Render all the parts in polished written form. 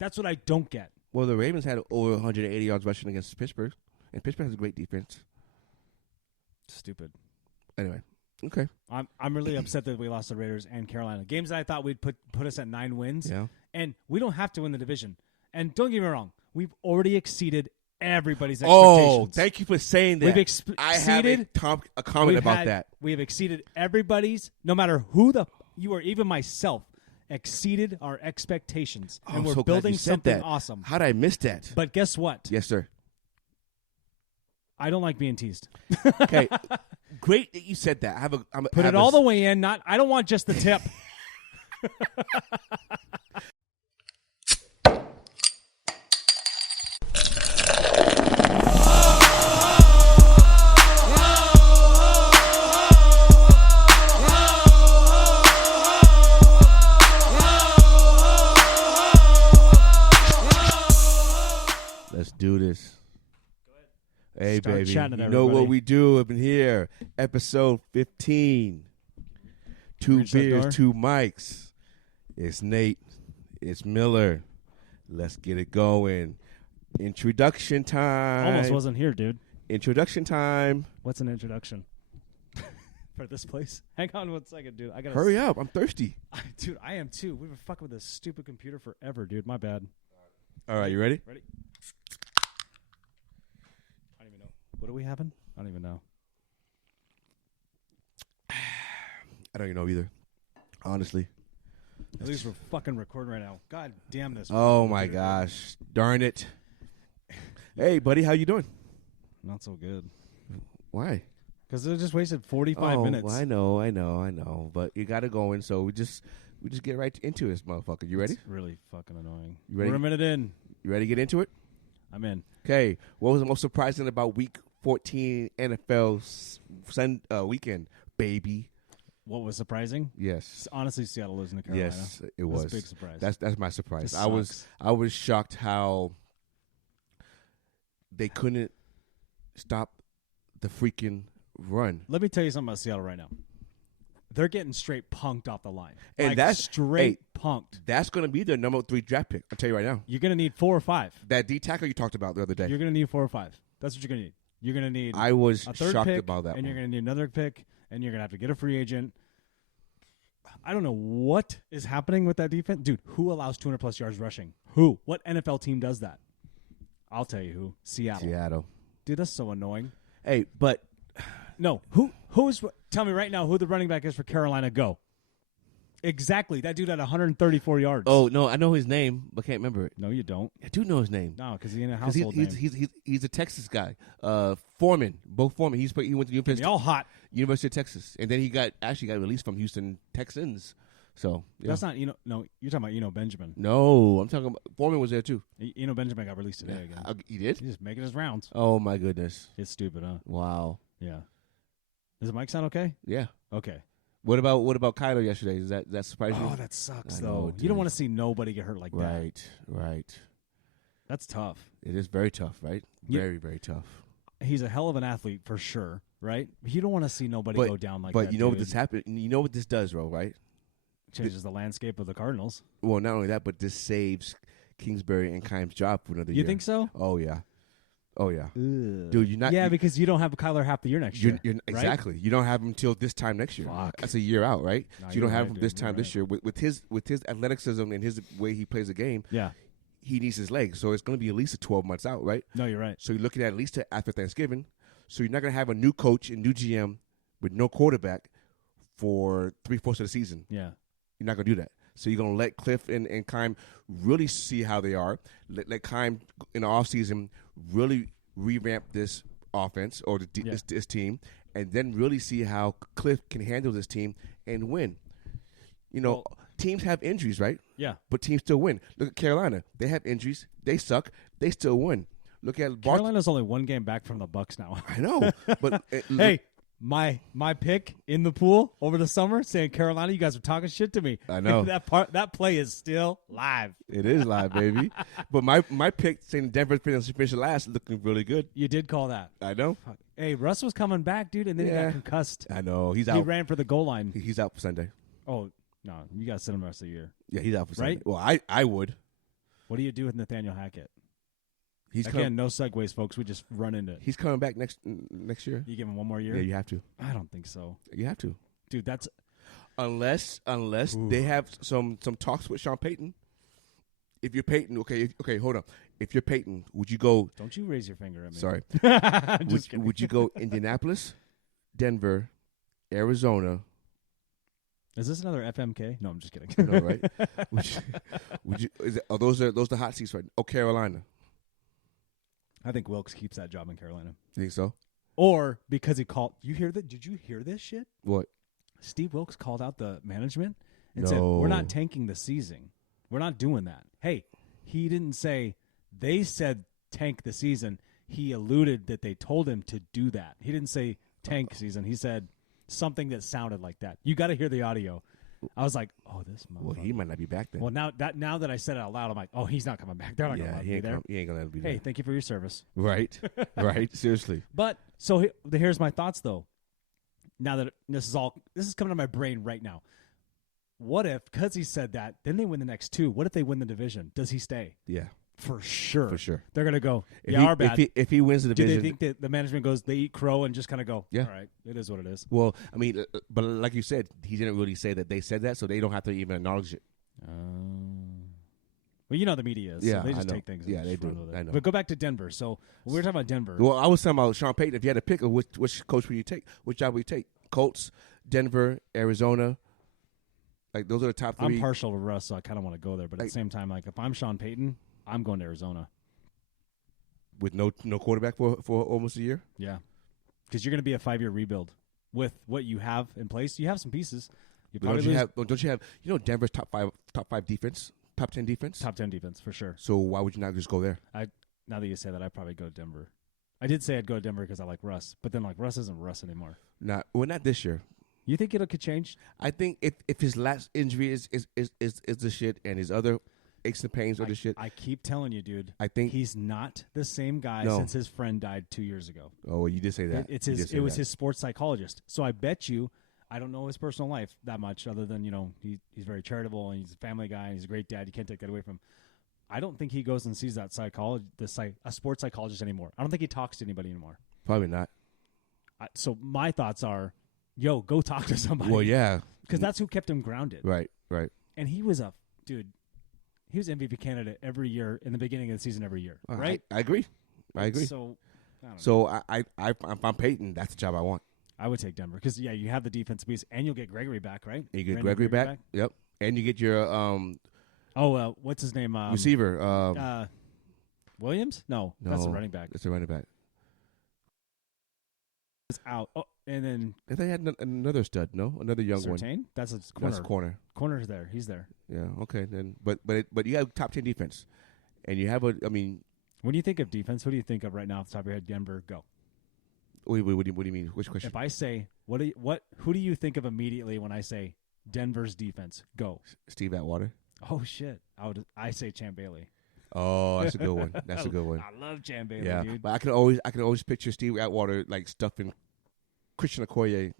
That's what I don't get. Well, the Ravens had over 180 yards rushing against Pittsburgh, and Pittsburgh has a great defense. Stupid. Anyway, okay. I'm really upset that we lost the Raiders and Carolina. Games that I thought would put us at 9 wins. Yeah. And we don't have to win the division. And don't get me wrong, we've already exceeded everybody's expectations. Oh, thank you for saying that. I have a comment about that. We have exceeded everybody's, no matter who you or even myself, exceeded our expectations. And we're building something awesome. How did I miss that? But guess what? Yes, sir. I don't like being teased. Okay. Great that you said that. Put it all the way in. I don't want just the tip. Let's do this. Hey, Start baby. chatting, You everybody. know what we do up in here. Episode 15. 2 Reach that beers, door. 2 mics. It's Nate. It's Miller. Let's get it going. Introduction time. Almost wasn't here, dude. Introduction time. What's an introduction for this place? Hang on 1 second, dude. I gotta Hurry up. I'm thirsty. Dude, I am too. We've been fucking with this stupid computer forever, dude. My bad. All right, you ready? Ready? I don't even know. What are we having? I don't even know. I don't even know either. Honestly. At least we're fucking recording right now. God damn this. Oh, my gosh. Darn it. Hey, buddy. How you doing? Not so good. Why? Because they just wasted 45 minutes. Well, I know. But you got it going, so we just get right into this, motherfucker. You ready? It's really fucking annoying. You ready? We're a minute in. You ready to get into it? I'm in. Okay. What was the most surprising about Week 14 NFL weekend, baby? What was surprising? Yes. Honestly, Seattle losing to Carolina. Yes, it was. That's a big surprise. That's my surprise. This I sucks. was shocked how they couldn't stop the freaking run. Let me tell you something about Seattle right now. They're getting straight punked off the line. And like that's straight punked. That's going to be their number 3 draft pick. I'll tell you right now. You're going to need 4 or 5. That D tackle you talked about the other day. You're going to need 4 or 5. That's what you're going to need. You're going to need I was a third shocked pick, about that. and you're one. going to need another pick, and you're going to have to get a free agent. I don't know what is happening with that defense. Dude, who allows 200-plus yards rushing? Who? What NFL team does that? I'll tell you who. Seattle. Dude, that's so annoying. Hey, but no, who's? Tell me right now who the running back is for Carolina. Go. Exactly, that dude had 134 yards. Oh no, I know his name, but can't remember it. No, you don't. I do know his name. No, because he's in a household name. He's a Texas guy. Foreman, Bo Foreman. He went to They all hot. University of Texas, and then he got released from Houston Texans. So yeah. That's not No, you're talking about Benjamin. No, I'm talking about Foreman was there too. Benjamin got released today again. He did. He's just making his rounds. Oh my goodness. It's stupid, huh? Wow. Yeah. Does the mic sound okay? Yeah. Okay. What about Kyler yesterday? Is that surprising? Oh, that sucks I though. know, You don't want to see nobody get hurt like that. Right. That's tough. It is very tough, right? Very, very tough. He's a hell of an athlete for sure, right? You don't want to see nobody go down like that. But you know what this happened? You know what this does, bro, right? Changes the landscape of the Cardinals. Well, not only that, but this saves Kingsbury and Kime's job for another year. You think so? Oh yeah. Ugh. Dude, you're not. Yeah, because you don't have Kyler half the year next year. You're, right? Exactly. You don't have him until this time next year. Fuck. That's a year out, right? No, so you don't you're have right, him this dude. time You're this year with his athleticism and his way he plays the game. Yeah. He needs his legs, so it's going to be at least 12 months out, right? No, you're right. So you're looking at least after Thanksgiving. So you're not going to have a new coach and new GM with no quarterback for 3/4 of the season. Yeah. You're not going to do that. So you're going to let Cliff and Kime really see how they are. Let Kime in the offseason really revamp this offense or this team, and then really see how Cliff can handle this team and win. Teams have injuries, right? Yeah. But teams still win. Look at Carolina. They have injuries. They suck. They still win. Look at Carolina's only 1 game back from the Bucks now. I know. But hey, my pick in the pool over the summer saying Carolina, you guys are talking shit to me. I know. that play is still live. It is live, baby. But my pick saying Denver finished last looking really good. You did call that. I know. Fuck. Hey, Russ was coming back, dude, and then he got concussed. I know. He's out. He ran for the goal line. He's out for Sunday. Oh, no. You got to sit him the rest of the year. Yeah, he's out for Sunday. Right? Well, I would. What do you do with Nathaniel Hackett? He's Again, no segues, folks. We just run into it. He's coming back next year. You give him one more year? Yeah, you have to. I don't think so. You have to. Dude, that's... Unless they have some talks with Sean Payton. If you're Payton, okay, hold on. If you're Payton, would you go... Don't you raise your finger at me. Sorry. Just kidding. Would you go Indianapolis, Denver, Arizona... Is this another FMK? No, I'm just kidding. No, right? Are those the hot seats right now? Oh, Carolina. I think Wilkes keeps that job in Carolina. You think so? Or because he called... You hear that? Did you hear this shit? What? Steve Wilkes called out the management and No. said, we're not tanking the season. We're not doing that. Hey, he didn't say... They said tank the season. He alluded that they told him to do that. He didn't say tank season. He said... something that sounded like that. You got to hear the audio. I was like, "Oh, this motherfucker." Well, he might not be back then. Well, now that I said it out loud, I'm like, "Oh, he's not coming back. They're not going to let me there." He ain't gonna let him be there. Hey, thank you for your service. Right, right. Seriously. But so here's my thoughts though. Now that this is coming to my brain right now. What if, because he said that, then they win the next two? What if they win the division? Does he stay? Yeah, for sure. For sure. They're gonna go. If Our bad. If he wins the Do division, they think that the management goes? They eat crow and just kind of go. Yeah. All right, it is what it is. Well, I mean, but like you said, he didn't really say that they said that, so they don't have to even acknowledge it. Well, you know the media is. Yeah, so they just I know. take things. Yeah, and they just run do. with it. I know. But go back to Denver. So when we were talking about Denver. Well, I was talking about Sean Payton. If you had to pick, which coach would you take? Which job would you take? Colts, Denver, Arizona. Like those are the top three. I'm partial to Russ, so I kind of want to go there. But at the same time, like if I'm Sean Payton, I'm going to Arizona. With no quarterback for almost a year. Yeah, because you're going to be a 5-year rebuild with what you have in place. You have some pieces. Don't you have? You know, Denver's top five defense, top 10 defense, top 10 defense for sure. So why would you not just go there? Now that you say that, I'd probably go to Denver. I did say I'd go to Denver because I like Russ, but then like Russ isn't Russ anymore. Not this year. You think could change? I think if his last injury is the shit and his other aches and pains are the shit. I keep telling you, dude. I think he's not the same guy since his friend died 2 years ago. Oh, well, you did say that. It was his sports psychologist. So I bet you, I don't know his personal life that much, other than he's very charitable and he's a family guy and he's a great dad. You can't take that away from him. I don't think he goes and sees that a sports psychologist anymore. I don't think he talks to anybody anymore. Probably not. So my thoughts are, yo, go talk to somebody. Well, yeah, because that's who kept him grounded. Right. And he was He was MVP candidate every year in the beginning of the season every year, right? I agree. So, I'm Peyton. That's the job I want. I would take Denver because you have the defensive piece, and you'll get Gregory back, right? You get Gregory back. Yep, and you get your what's his name? Receiver. Williams? No, that's a running back. It's a running back. It's out. Oh, and then they had another stud. No, another young one. That's a corner. That's a corner. Corner's there. He's there. Yeah. Okay. Then, but you have top 10 defense, and you have when you think of defense, what do you think of right now off the top of your head? Denver, go. What do you mean? Which question? If I say who do you think of immediately when I say Denver's defense? Go. Steve Atwater. Oh shit! I say Champ Bailey. Oh, that's a good one. That's a good one. I love Champ Bailey, dude. But I can always picture Steve Atwater like stuffing Christian Okoye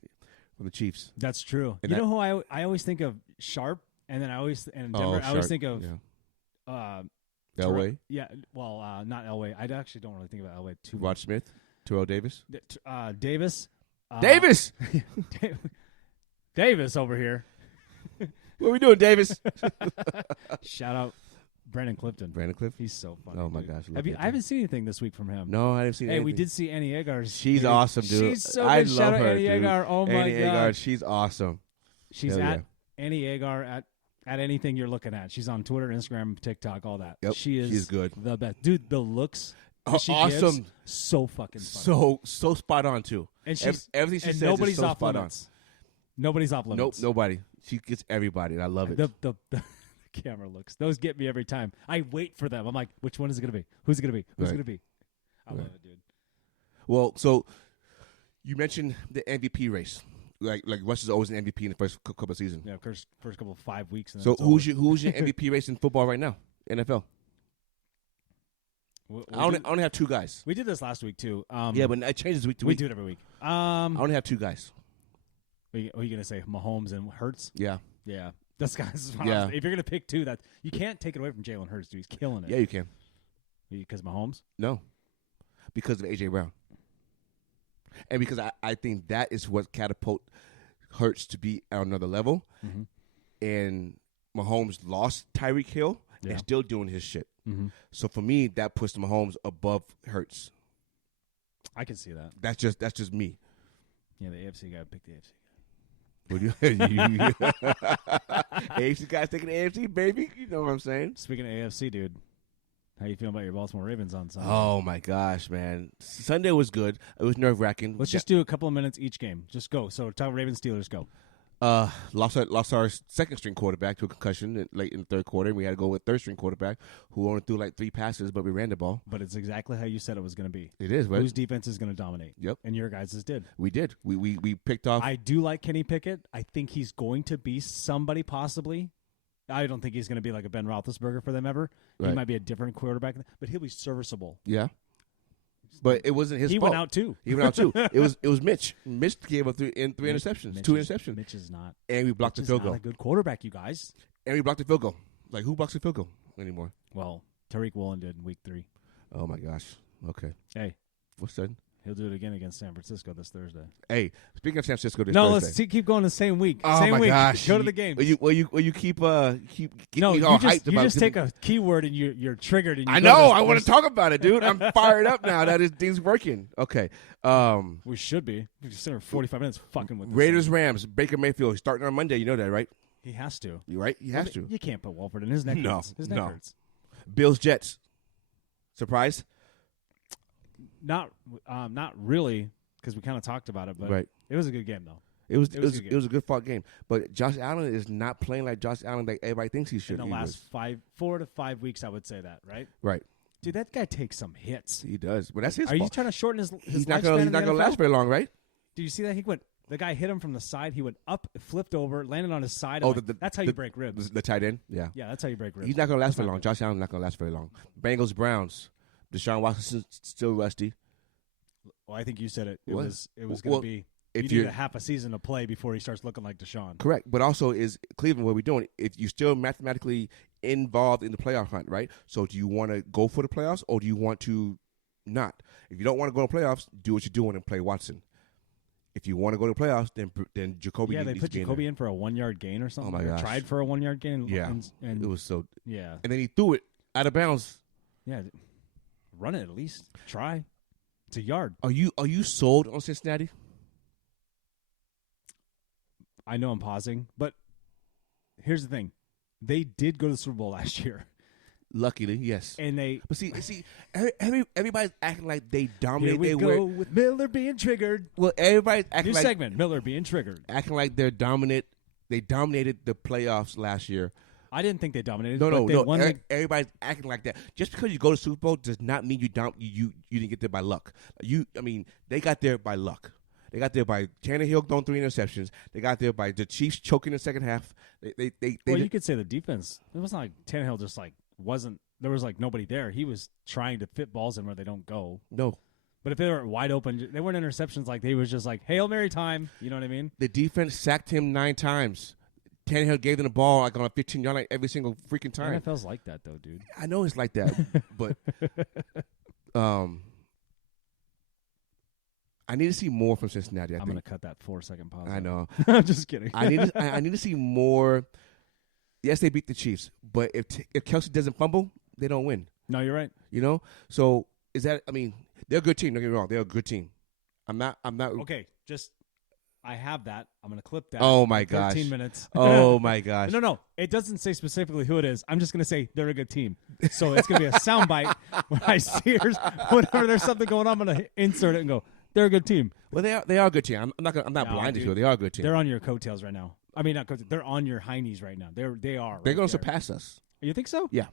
from the Chiefs. That's true. And you know who I always think of? Sharp, and then Denver. I always think of Elway. Yeah, well, not Elway. I actually don't really think about Elway too much. Rod Smith, Terrell Davis. Davis. Davis. Davis over here. What are we doing, Davis? Shout out Brandon Clifton. He's so funny. Oh my dude. gosh! I haven't seen anything this week from him. No, I haven't seen anything. Hey, we did see Annie Agar. She's awesome, dude. She's so I good. love Shout out her, Annie dude. Agar. Oh my Annie god, Agar, she's awesome. She's at Annie Agar at anything you're looking at. She's on Twitter, Instagram, TikTok, all that. Yep, she's good. The best, dude. The looks. Awesome. Gives, so fucking funny. So spot on too. And she's everything she says nobody's is so off spot limits. Nobody's off limits. Nope, nobody. She gets everybody, and I love it. The camera looks. Those get me every time. I wait for them. I'm like, which one is it going to be? Who's it going to be? Who's it going to be? I love it, dude. Well, so you mentioned the MVP race. Like Russ is always an MVP in the first couple of seasons. Yeah, first couple 5 weeks. And so who's your MVP race in football right now? NFL. I only have two guys. We did this last week too. Yeah, but it changes week to week. We do it every week. I only have two guys. Are you going to say Mahomes and Hurts? Yeah. Yeah. This guy's Yeah. if you're gonna pick two, that you can't take it away from Jalen Hurts, dude. He's killing it. Yeah, you can. Because Mahomes. No, because of A.J. Brown, and because I think that is what catapult Hurts to be at another level. Mm-hmm. And Mahomes lost Tyreek Hill Yeah. and still doing his shit. Mm-hmm. So for me, that puts Mahomes above Hurts. I can see that. That's just me. Yeah, the AFC guy picked the AFC. What do you, AFC guys taking the AFC, baby. You know what I'm saying? Speaking of AFC, dude, how you feel about your Baltimore Ravens on Sunday? Oh my gosh, man! Sunday was good. It was nerve wracking. Let's just do a couple of minutes each game. Just go. So, talk Ravens Steelers. Go. Lost our second string quarterback to a concussion late in the third quarter. And we had to go with third string quarterback who only threw like 3 passes, but we ran the ball. But it's exactly how you said it was going to be. It is, right? Whose defense is going to dominate? Yep. And your guys' did. We did. We picked off. I do like Kenny Pickett. I think he's going to be somebody possibly. I don't think he's going to be like a Ben Roethlisberger for them ever. Right. He might be a different quarterback, but he'll be serviceable. Yeah. But it wasn't his He fault. went out too. He went out too. It was Mitch. Mitch gave up three interceptions, 2 interceptions, Mitch is not. and we blocked the field goal. Not a good quarterback, you guys. And we blocked the field goal. Like who blocks the field goal anymore? Well, Tariq Woolen did in week 3. Oh my gosh. Okay. Hey, What's that? he'll do it again against San Francisco this Thursday. Hey, speaking of San Francisco, this No, Thursday. let's keep going the same week. Oh same my week. gosh! Go to the game. Will you keep getting No, me all you hyped about just take a keyword and you're triggered. And you I go know. to- I want to talk about it, dude. I'm fired up now. That is things working. Okay. We should be. We just sit here 45 minutes fucking with this Raiders thing. Rams. Baker Mayfield starting on Monday. You know that, right? He has to. You right? He has to. You can't put Wolford in his neck. No, hurts. His neck no. hurts. Bills Jets. Surprise? Not really, because we kind of talked about it, but Right. it was a good game though. It was It was a good it was a good fought game. But Josh Allen is not playing like Josh Allen like everybody thinks he should. In the last 4 to 5 weeks, I would say that, right? Right. Dude, that guy takes some hits. He does. But that's his Are you fault. trying to shorten his He's not lifespan gonna in the NFL? last very long, right? Do you see that? The guy hit him from the side. He went up, flipped over, landed on his side. Oh, and that's how you break ribs. The tight end? Yeah. Yeah, that's how you break ribs. He's not going to last That's very not long. good. Josh Allen's not going to last very long. Bengals, Browns. Deshaun Watson's still rusty. Well, I think you said it. It What? was going to Well, be. if You need you're a half a season to play before he starts looking like Deshaun. correct, but also is Cleveland, what are we doing? If you're still mathematically involved in the playoff hunt, right? So do you want to go for the playoffs or do you want to not? If you don't want to go to playoffs, do what you're doing and play Watson. If you want to go to the playoffs, then Jacoby. Yeah, they needs put to be Jacoby in for a 1 yard gain or something. Oh, my Or gosh. tried for a 1 yard gain. Yeah. and It was so, yeah, and then he threw it out of bounds. yeah. Run it at least. Try. It's a yard. Are you sold on Cincinnati? I know I'm pausing, but here's the thing: they did go to the Super Bowl last year, Luckily, yes. and they. But see, everybody's acting like they Here dominate. we They go were with Miller being triggered. well. Everybody's acting New like segment: Miller being triggered. acting like they're dominant. They dominated the playoffs last year. I didn't think they dominated. No, but no, they no. won the- Everybody's acting like that. Just because you go to Super Bowl does not mean you didn't get there by luck. They got there by luck. They got there by Tannehill throwing 3 interceptions. They got there by the Chiefs choking in the second half. well, you could say the defense. It wasn't like Tannehill just like wasn't. There was like nobody there. He was trying to fit balls in where they don't go. no. But if they were wide open, they weren't interceptions. Like they was just like Hail Mary time. You know what I mean? The defense sacked him 9 times. Tannehill gave them the ball like on a 15-yard line every single freaking The time. NFL's like that though, dude. I know it's like that, but I need to see more from Cincinnati. I'm I gonna think. cut that 4-second pause. I out. know. I'm just kidding. I need to see more. Yes, they beat the Chiefs, but if Kelsey doesn't fumble, they don't win. No, you're right. You know. So is that? I mean, they're a good team. Don't get me wrong. They're a good team. I'm not. Okay, just I have that. I'm gonna clip that. Oh my 13 gosh. minutes. Oh my gosh. No. It doesn't say specifically who it is. I'm just gonna say they're a good team. So it's gonna be a soundbite when I see her. Whenever there's something going on, I'm gonna insert it and go. They're a good team. Well, they are a good team. I'm not No, blind to dude. it. They are a good team. They're on your coattails right now. I mean, not coattails. They're on your heinies right now. They are. They're right going to there. surpass us. You think so? Yeah.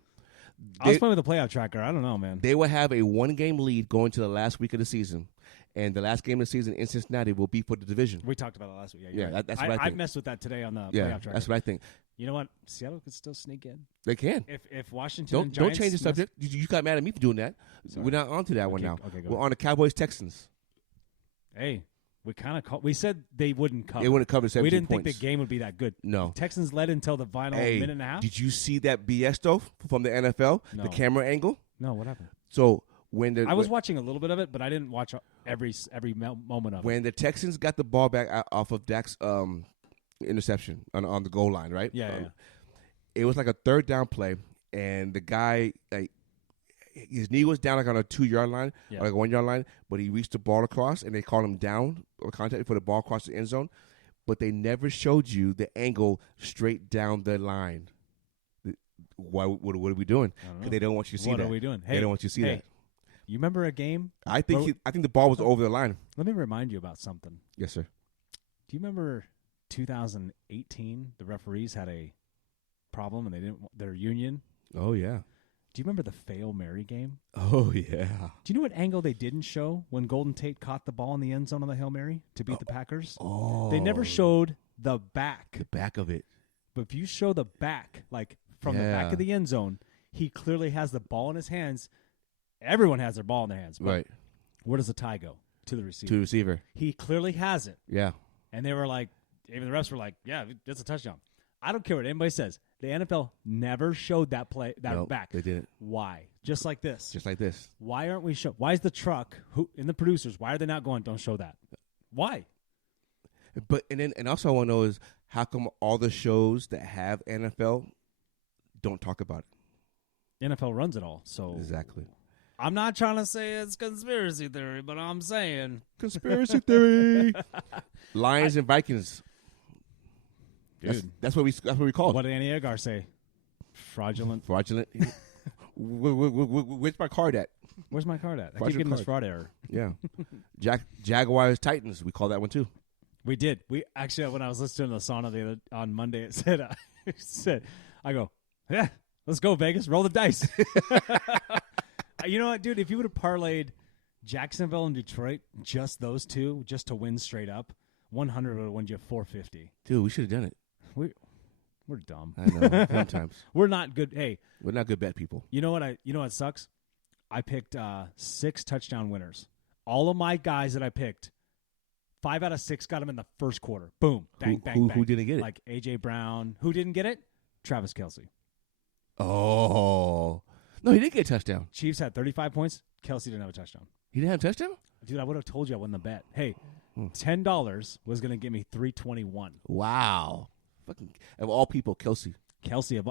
I was They- playing with the playoff tracker. I don't know, man. They will have a 1-game lead going to the last week of the season, and the last game of the season in Cincinnati will be for the division. We talked about it last week. Yeah, Yeah, you're right. that's what I I think. messed with that today on the Yeah, playoff tracker. that's what I think. You know what? Seattle could still sneak in. They can. If Washington Don't and Giants change the subject. You got mad at me for doing that. Sorry. We're not on to that one Okay, now. okay, go We're ahead. on the Cowboys Texans. Hey, We said they wouldn't cover. They wouldn't cover 17 We didn't points. think the game would be that good. No. The Texans led until the final minute and a half. Did you see that BS though from the NFL? No. The camera angle. No, what happened? So I was watching a little bit of it, but I didn't watch every moment of it. When the Texans got the ball back off of Dak's interception on the goal line, right? Yeah. It was like a third down play, and the guy his knee was down like on a 2-yard line, or like a 1-yard line, but he reached the ball across, and they called him down or contact for the ball across the end zone. But they never showed you the angle straight down the line. What are we doing? Because they don't want you to see that. What are we doing? Hey, they don't want you to see that. You remember a game? I think the ball was over the line. Let me remind you about something. Yes, sir. Do you remember 2018? The referees had a problem, and they didn't their union. Oh yeah. Do you remember the Fail Mary game? Oh yeah. Do you know what angle they didn't show when Golden Tate caught the ball in the end zone on the Hail Mary to beat the Packers? Oh. They never showed the back. The back of it. But if you show the back, like from the back of the end zone, he clearly has the ball in his hands. Everyone has their ball in their hands. But right. Where does the tie go? To the receiver. To the receiver. He clearly has it. Yeah. And they were like, even the refs were like, yeah, that's a touchdown. I don't care what anybody says. The NFL never showed that play, back. They didn't. Why? Just like this. Just like this. Why aren't we show? Why is the truck in the producers? Why are they not going? Don't show that. Why? But and also I want to know is how come all the shows that have NFL don't talk about it? NFL runs it all. So exactly. I'm not trying to say it's conspiracy theory, but I'm saying conspiracy theory. Lions and Vikings. Dude, that's what we call it. What did Annie Agar say? Fraudulent. Fraudulent. Where's my card at? Where's my card at? I keep getting this fraud error. Yeah. Jaguars Titans. We call that one too. We did. We actually, when I was listening to the sauna on Monday, it said, I go, yeah, let's go Vegas, roll the dice. You know what, dude? If you would have parlayed Jacksonville and Detroit, just those two, just to win straight up, 100 would have won you 450. Dude, we should have done it. We're dumb. I know. Sometimes we're not good. Hey, we're not good bet people. You know what sucks? I picked 6 touchdown winners. All of my guys that I picked, 5 out of 6 got them in the first quarter. Boom, bang, bang. Who didn't get it? Like AJ Brown. Who didn't get it? Travis Kelce. Oh no, he did get a touchdown. Chiefs had 35 points. Kelce didn't have a touchdown. He didn't have a touchdown? Dude, I would have told you I won the bet. Hey, $10 was going to give me $321. Wow. Fucking of all people, Kelce.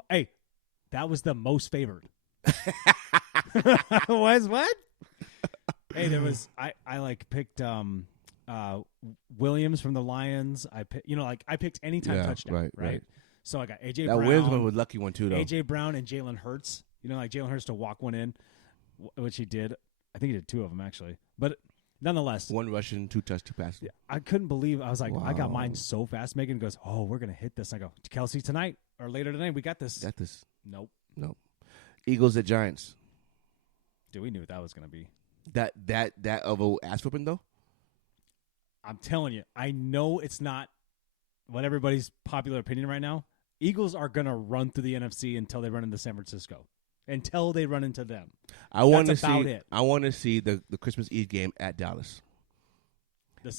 Hey, that was the most favored. Was what? Hey, there was I like picked Williams from the Lions. I picked anytime touchdown, right? So I got AJ Brown. That Williams one was a lucky one too, though. AJ Brown and Jalen Hurts. Like Jalen Hurts to walk one in, which he did. I think he did 2 of them actually, but nonetheless, 1 rushing, 2 touch, 2 passes. Yeah, I couldn't believe. I was like, wow. I got mine so fast. Megan goes, "Oh, we're gonna hit this." I go, "Kelce tonight or later tonight, we got this." Nope. Eagles at Giants. Dude, we knew what that was gonna be. That of a ass whooping though. I'm telling you, I know it's not what everybody's popular opinion right now. Eagles are gonna run through the NFC until they run into San Francisco. Until they run into them. I want to see the Christmas Eve game at Dallas. The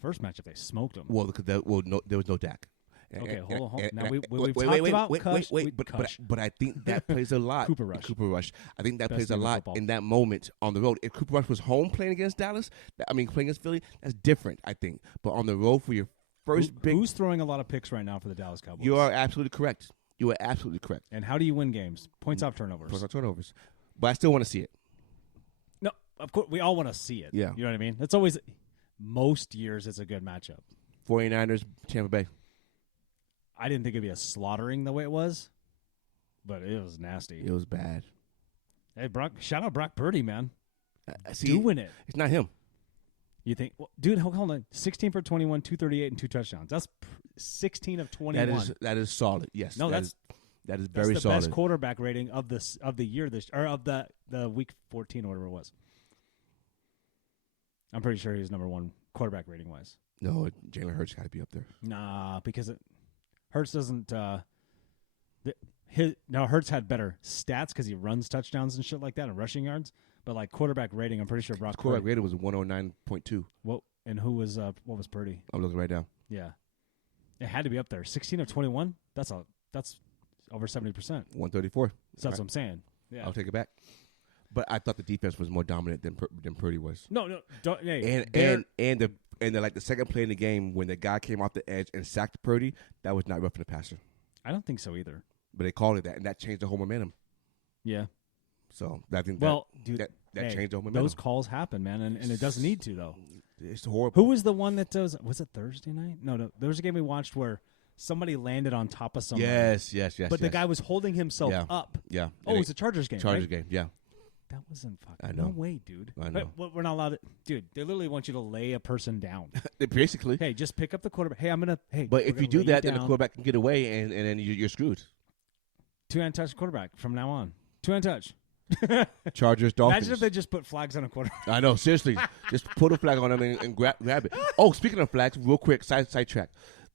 first matchup they smoked them. Well, because there was no Dak. Okay, hold on. Now we've talked about wait. But I think that plays a lot. Cooper Rush. I think that plays a lot in that moment on the road. If Cooper Rush was home playing against Dallas, playing against Philly, that's different, I think. But on the road for your first who's throwing a lot of picks right now for the Dallas Cowboys? You are absolutely correct. You are absolutely correct. And how do you win games? Points off turnovers. Points off turnovers. But I still want to see it. No, of course, we all want to see it. Yeah. You know what I mean? It's always, most years, it's a good matchup. 49ers, Tampa Bay. I didn't think it'd be a slaughtering the way it was, but it was nasty. It was bad. Hey, shout out Brock Purdy, man. See, doing it. It's not him. You think, dude, hold on. 16 for 21, 238, and 2 touchdowns. That's 16 of 21. That is solid. Yes. No, that is very solid. That's the best quarterback rating of the year or of the week 14 or whatever it was. I'm pretty sure he's number 1 quarterback rating wise. No, Jalen Hurts got to be up there. Nah, because Hurts doesn't. Hurts had better stats because he runs touchdowns and shit like that and rushing yards. But like quarterback rating, I'm pretty sure Brock. His quarterback rating was 109.2. Well, And who was what was Purdy? I'm looking right now. Yeah, it had to be up there. 16 of 21. That's over 70%. 134. So that's what I'm saying. Yeah, I'll take it back. But I thought the defense was more dominant than Purdy was. No. And the second play in the game when the guy came off the edge and sacked Purdy, that was not roughing the passer. I don't think so either. But they called it that, and that changed the whole momentum. Yeah. So I think dude, that changed the whole momentum. Those calls happen, man, and it doesn't need to though. It's horrible. Who was the one that was it Thursday night? No. There was a game we watched where somebody landed on top of somebody. Yes. But the guy was holding himself up. Yeah. Oh, it was a Chargers game. Chargers right? game. Yeah. That wasn't fucking. I know. No way, dude. I know. We're not allowed to. Dude, they literally want you to lay a person down. Basically. Hey, just pick up the quarterback. Hey, I'm gonna. Hey, but if you do that, then the down. quarterback can get away, and then you're screwed. 2-hand touch quarterback from now on. 2-hand touch. Chargers, Dolphins. Imagine if they just put flags on a quarterback. I know, seriously. Just put a flag on them and grab it. Oh, speaking of flags, real quick, sidetrack.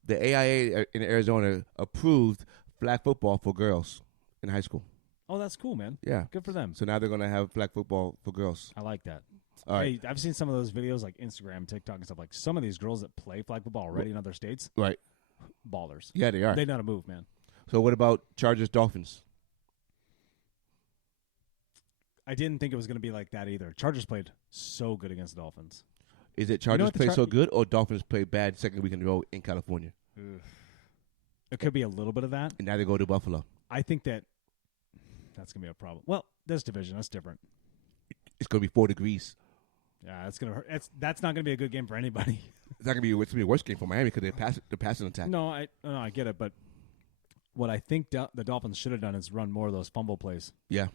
The AIA in Arizona approved flag football for girls in high school. Oh, that's cool, man. Yeah. Good for them. So now they're going to have flag football for girls. I like that. All right. Hey, I've seen some of those videos like Instagram, TikTok, and stuff. Like some of these girls that play flag football already in other states. Right. Ballers. Yeah, they are. They know how to move, man. So what about Chargers, Dolphins? I didn't think it was going to be like that either. Chargers played so good against the Dolphins. Is it Chargers what the play so good or Dolphins play bad second week in a row in California? It could be a little bit of that. And now they go to Buffalo. I think that's going to be a problem. Well, this division, that's different. It's going to be 4 degrees. Yeah, that's going to hurt. That's not going to be a good game for anybody. It's not going to be a worse game for Miami because they're passing attack. No, I get it, but what I think the Dolphins should have done is run more of those fumble plays. Yeah.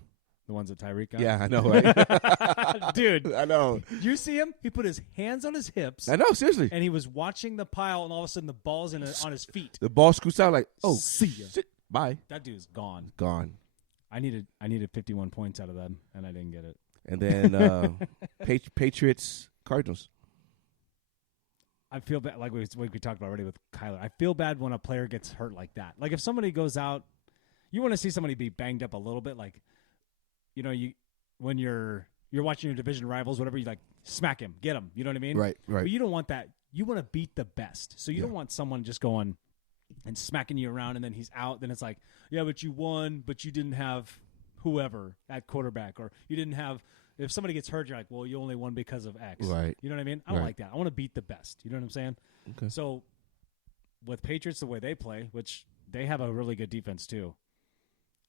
The ones that Tyreek got. Yeah, I know, right? Dude. I know. You see him? He put his hands on his hips. I know, seriously. And he was watching the pile, and all of a sudden the ball's on his feet. The ball scoots out like, oh, see ya. Shit. Bye. That dude's gone. Gone. I needed 51 points out of them, and I didn't get it. And then Patriots, Cardinals. I feel bad, like we talked about already with Kyler. I feel bad when a player gets hurt like that. Like if somebody goes out, you want to see somebody be banged up a little bit. Like, you know, when you're watching your division rivals, whatever, you like smack him, get him. You know what I mean? Right. But you don't want that. You want to beat the best. So you don't want someone just going and smacking you around, and then he's out. Then it's like, yeah, but you won, but you didn't have whoever at quarterback, or you didn't have. If somebody gets hurt, you're like, well, you only won because of X. Right. You know what I mean? I don't like that. I want to beat the best. You know what I'm saying? Okay. So with Patriots, the way they play, which they have a really good defense too.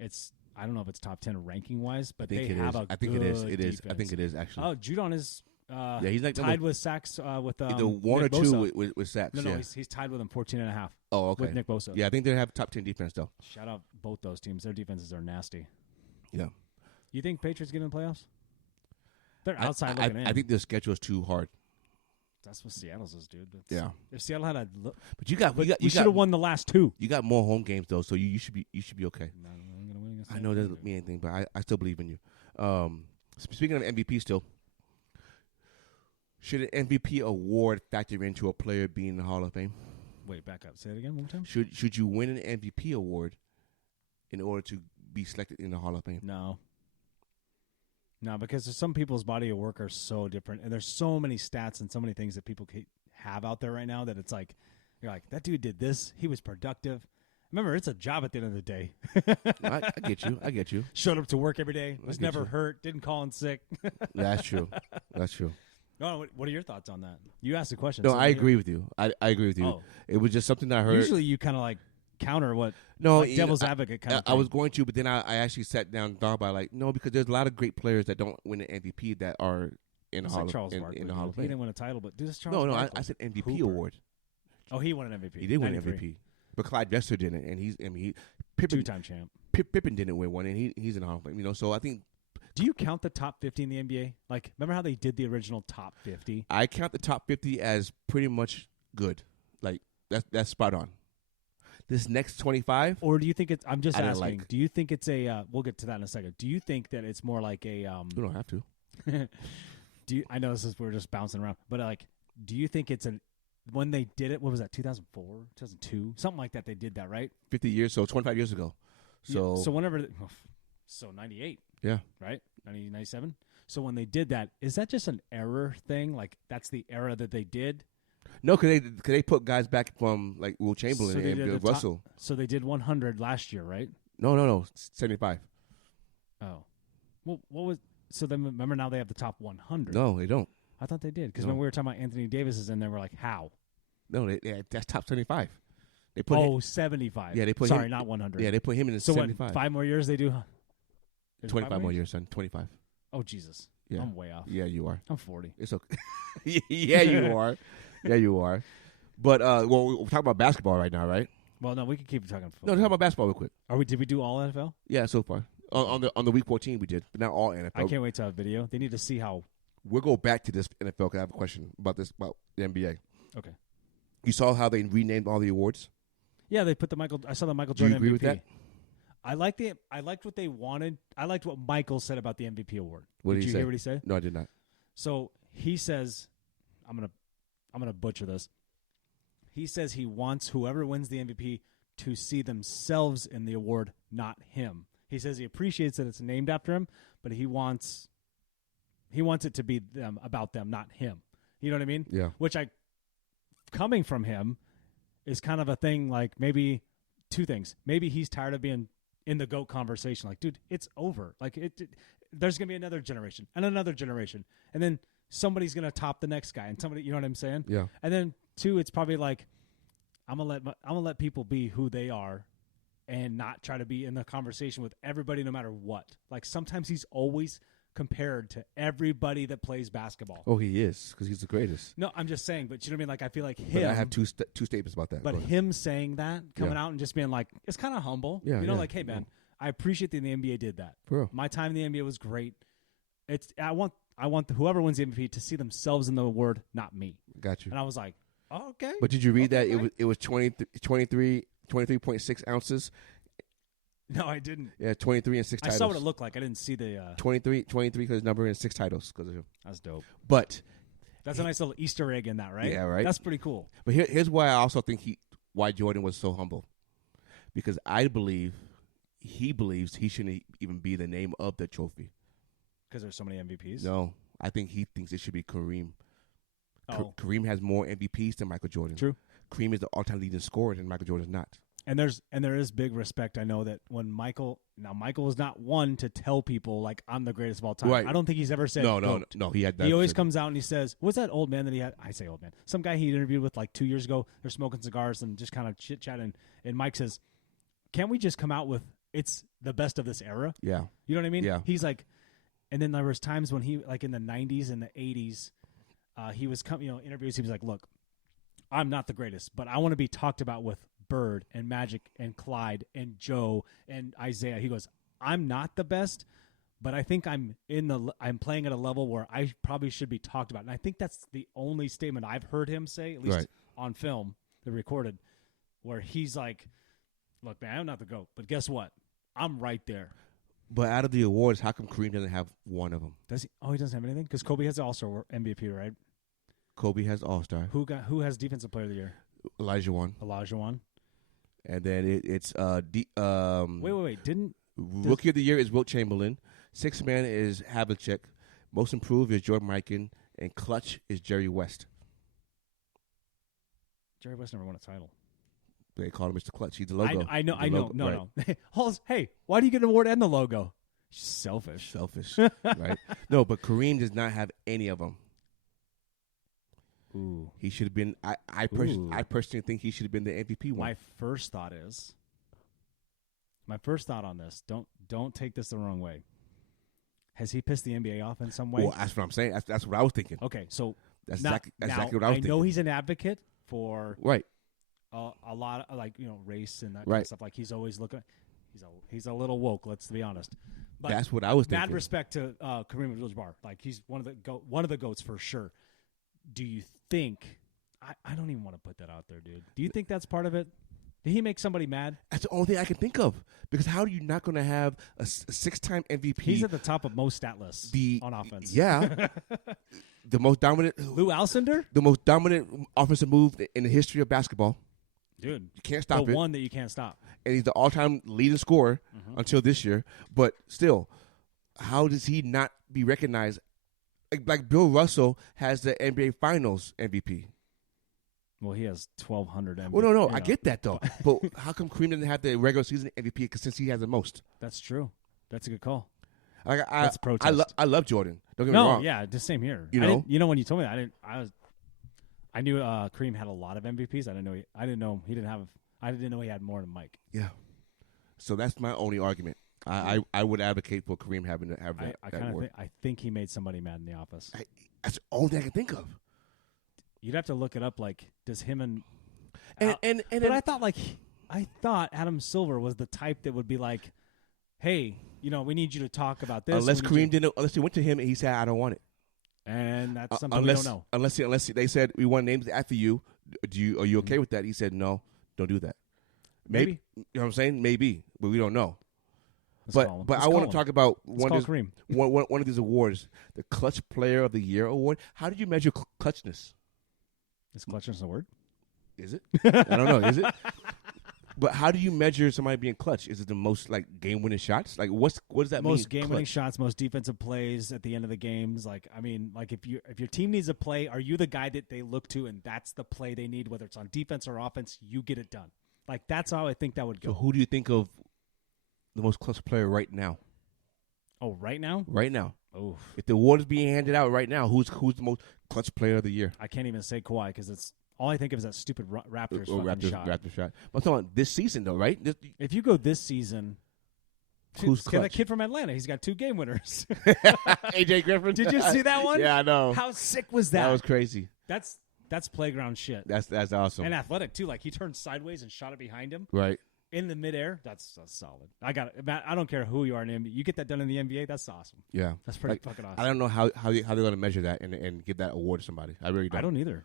I don't know if it's top 10 ranking wise, but they have a good defense. I think it is. It is. I think it is actually. Oh, Judon is he's like tied with sacks with either one Nick or two Bosa. with sacks. No, he's tied with him 14.5. Oh, okay. With Nick Bosa. Yeah, I think they have top 10 defense though. Shout out both those teams. Their defenses are nasty. Yeah. You think Patriots get in the playoffs? They're outside looking in. I think their schedule is too hard. That's what Seattle's is, dude. Yeah. If Seattle had a look, but you should have won the last two. You got more home games though, so you should be okay. No, I'm gonna win against I know that doesn't mean anything, but I still believe in you. Speaking of MVP, still, should an MVP award factor into a player being in the Hall of Fame? Wait, back up. Say it again one more time. Should you win an MVP award in order to be selected in the Hall of Fame? No, because some people's body of work are so different, and there's so many stats and so many things that people have out there right now that it's like, you're like, that dude did this. He was productive. Remember, it's a job at the end of the day. I get you. Showed up to work every day. Was never hurt. Didn't call in sick. That's true. No, what are your thoughts on that? You asked the question. No, I agree with you. I agree with you. Oh. It was just something I heard. Usually you kind of like counter what devil's advocate kind of thing. I was going to, but then I actually sat down and thought about like, no, because there's a lot of great players that don't win an MVP that are in the Hall of Fame. He didn't win a title, but this is Charles No, Barkley. I said MVP award. Oh, he won an MVP. He did win an MVP. But Clyde Drexler didn't, and Pippen, two-time champ. Pippen didn't win one, and he's in the Hall of Fame. You know, so I think. Do you count the top 50 in the NBA? Like, remember how they did the original top 50? I count the top 50 as pretty much good. Like that's spot on. This next 25, or do you think it's? I'm just asking. Like. Do you think it's a? We'll get to that in a second. Do you think that it's more like a? We don't have to. I know we're just bouncing around, but like, do you think it's when they did it? What was that? 2004, 2002, something like that. They did that, right? 50 years, so 25 years ago. So whenever, so 98. Yeah. Right. 97. So when they did that, is that just an error thing? Like that's the era that they did? No, because they put guys back from like Will Chamberlain So they and did Bill the Russell. So they did 100 last year, right? No, 75. Oh, well, what was? So then remember now they have the top 100. No, they don't. I thought they did because No. when we were talking about Anthony Davis is in there, we're like, how? No, that's top 75. They put 75. Yeah, they put Sorry, him, not 100. Yeah, they put him in the so 75. What, 5 more years they do? There's 25 more years, son. 25. Oh Jesus, Yeah. I'm way off. Yeah, you are. I'm 40. It's okay. Yeah, you are. Yeah, you are. But well, we're talking about basketball right now, right? Well, no, we can keep talking. No, Football. talk about basketball real quick. Did we do all NFL? Yeah, so far on the week 14 we did, but not all NFL. I can't wait to have video. They need to see how. We'll go back to this NFL because I have a question about the NBA. Okay. You saw how they renamed all the awards? Yeah, they put the Michael. I saw the Michael Do you Jordan agree MVP. with that? I liked what they wanted. I liked what Michael said about the MVP award. What did did he you say? hear what he said? No, I did not. So he says, I'm gonna butcher this. He says he wants whoever wins the MVP to see themselves in the award, not him. He says he appreciates that it's named after him, but he wants it to be them, about them, not him. You know what I mean? Yeah. Which coming from him is kind of a thing. Like maybe two things. Maybe he's tired of being in the GOAT conversation. Like, dude, it's over. Like there's gonna be another generation and another generation, and then somebody's gonna top the next guy, and somebody. You know what I'm saying? Yeah. And then two, it's probably like I'm gonna let people be who they are, and not try to be in the conversation with everybody, no matter what. Like sometimes he's always compared to everybody that plays basketball. Oh, he is because he's the greatest. No, I'm just saying. But you know what I mean? Like I feel like But him. I have two statements about that. But him saying that, coming out and just being like, it's kind of humble. Yeah, you know, yeah, like, hey man, I appreciate that the NBA did that. For real. My time in the NBA was great. I want whoever wins the MVP to see themselves in the award, not me. Got you. And I was like, oh, okay. But did you read Okay, that right. it was 23.6 ounces? No, I didn't. Yeah, 23 and 6 I titles. saw what it looked like. I didn't see the. 23 because his number and 6 titles because of him. That's dope. But That's a nice little Easter egg in that, right? Yeah, right. That's pretty cool. But here's why I also think why Jordan was so humble, because I believe he believes he shouldn't even be the name of the trophy. Because there's so many MVPs. No, I think he thinks it should be Kareem. Oh. Kareem has more MVPs than Michael Jordan. True. Kareem is the all-time leading scorer, and Michael Jordan's not. And there is big respect. I know that when Michael is not one to tell people like I'm the greatest of all time. Right. I don't think he's ever said No. He had. He always comes out and he says, "What's that old man that he had?" I say old man. Some guy he interviewed with like 2 years ago. They're smoking cigars and just kind of chit chatting. And Mike says, "Can't we just come out with it's the best of this era?" Yeah. You know what I mean? Yeah. He's like, and then there was times when he like in the 90s and the 80s, he was interviews. He was like, "Look, I'm not the greatest, but I want to be talked about with Bird and Magic and Clyde and Joe and Isaiah." He goes, "I'm not the best, but I think I'm playing at a level where I probably should be talked about." And I think that's the only statement I've heard him say, at least Right. on film, they recorded, where he's like, "Look, man, I'm not the GOAT, but guess what? I'm right there." But out of the awards, how come Kareem doesn't have one of them? Does he? Oh, he doesn't have anything? Because Kobe has also MVP, right? Kobe has All-Star. Who has Defensive Player of the Year? Elijah won. Elijah won. And then it's Wait. Rookie of the Year is Wilt Chamberlain. Sixth man is Havlicek. Most improved is Jordan Mikan. And clutch is Jerry West. Jerry West never won a title. They call him Mr. Clutch. He's the logo. I know. Logo, No. right. Halls, hey, why do you get an award and the logo? Selfish. Selfish, right? No, but Kareem does not have any of them. Ooh. He should have been. I personally think he should have been the MVP one. My first thought on this. Don't take this the wrong way. Has he pissed the NBA off in some way? Well, that's what I'm saying. That's what I was thinking. Okay, so That's now, exactly what I was thinking. I know he's an advocate for Right. a lot of race and that kind Right. of stuff. Like he's always looking. He's a little woke. Let's be honest. But That's what I was thinking. mad respect to Kareem Abdul-Jabbar. Like he's one of the GOATs for sure. Do you think? I don't even want to put that out there, dude. Do you think that's part of it? Did he make somebody mad? That's the only thing I can think of. Because how are you not going to have a 6-time MVP? He's at the top of most stat lists on offense. Yeah. the most dominant. Lou Alcindor? The most dominant offensive move in the history of basketball. Dude. You can't stop the it. one that you can't stop. And he's the all-time leading scorer until this year. But still, how does he not be recognized? Like Bill Russell has the NBA Finals MVP. Well, he has 1,200 MVP. Well, no, I get that though. But how come Kareem didn't have the regular season MVP since he has the most? That's true. That's a good call. Like That's protest. I love Jordan. Don't get me wrong. Yeah, the same here. You know, when you told me that, I knew Kareem had a lot of MVPs. I didn't know he didn't have. I didn't know he had more than Mike. Yeah. So that's my only argument. I would advocate for Kareem having to have that award. I think he made somebody mad in the office. That's the only thing I can think of. You'd have to look it up. Like, does him and but I thought Adam Silver was the type that would be like, hey, we need you to talk about this. Unless he went to him and he said, I don't want it. And that's something we don't know. Unless they said, we want names after you. Are you okay with that? He said, no, don't do that. Maybe. You know what I'm saying? Maybe. But we don't know. But I want to talk about one of these awards, the Clutch Player of the Year award. How did you measure clutchness? Is clutchness a word? Is it? I don't know. Is it? But how do you measure somebody being clutch? Is it the most game-winning shots? Like what does that mean? Most game-winning shots, most defensive plays at the end of the games. If your team needs a play, are you the guy that they look to and that's the play they need, whether it's on defense or offense? You get it done. Like that's how I think that would go. So who do you think of the most clutch player right now? Oh, right now? Right now. Oh, if the award is being handed out right now, who's the most clutch player of the year? I can't even say Kawhi because it's all I think of is that stupid Raptors shot. Raptors shot. But I'm talking about this season though, right? If you go this season, who's clutch? That kid from Atlanta, he's got 2 game winners. AJ Griffin. Did you see that one? Yeah, I know. How sick was that? That was crazy. That's playground shit. That's awesome. And athletic too. Like he turned sideways and shot it behind him. Right. In the midair, that's solid. I got it. Matt, I don't care who you are in the NBA. You get that done in the NBA, that's awesome. Yeah. That's pretty fucking awesome. I don't know how they're going to measure that and give that award to somebody. I really don't. I don't either.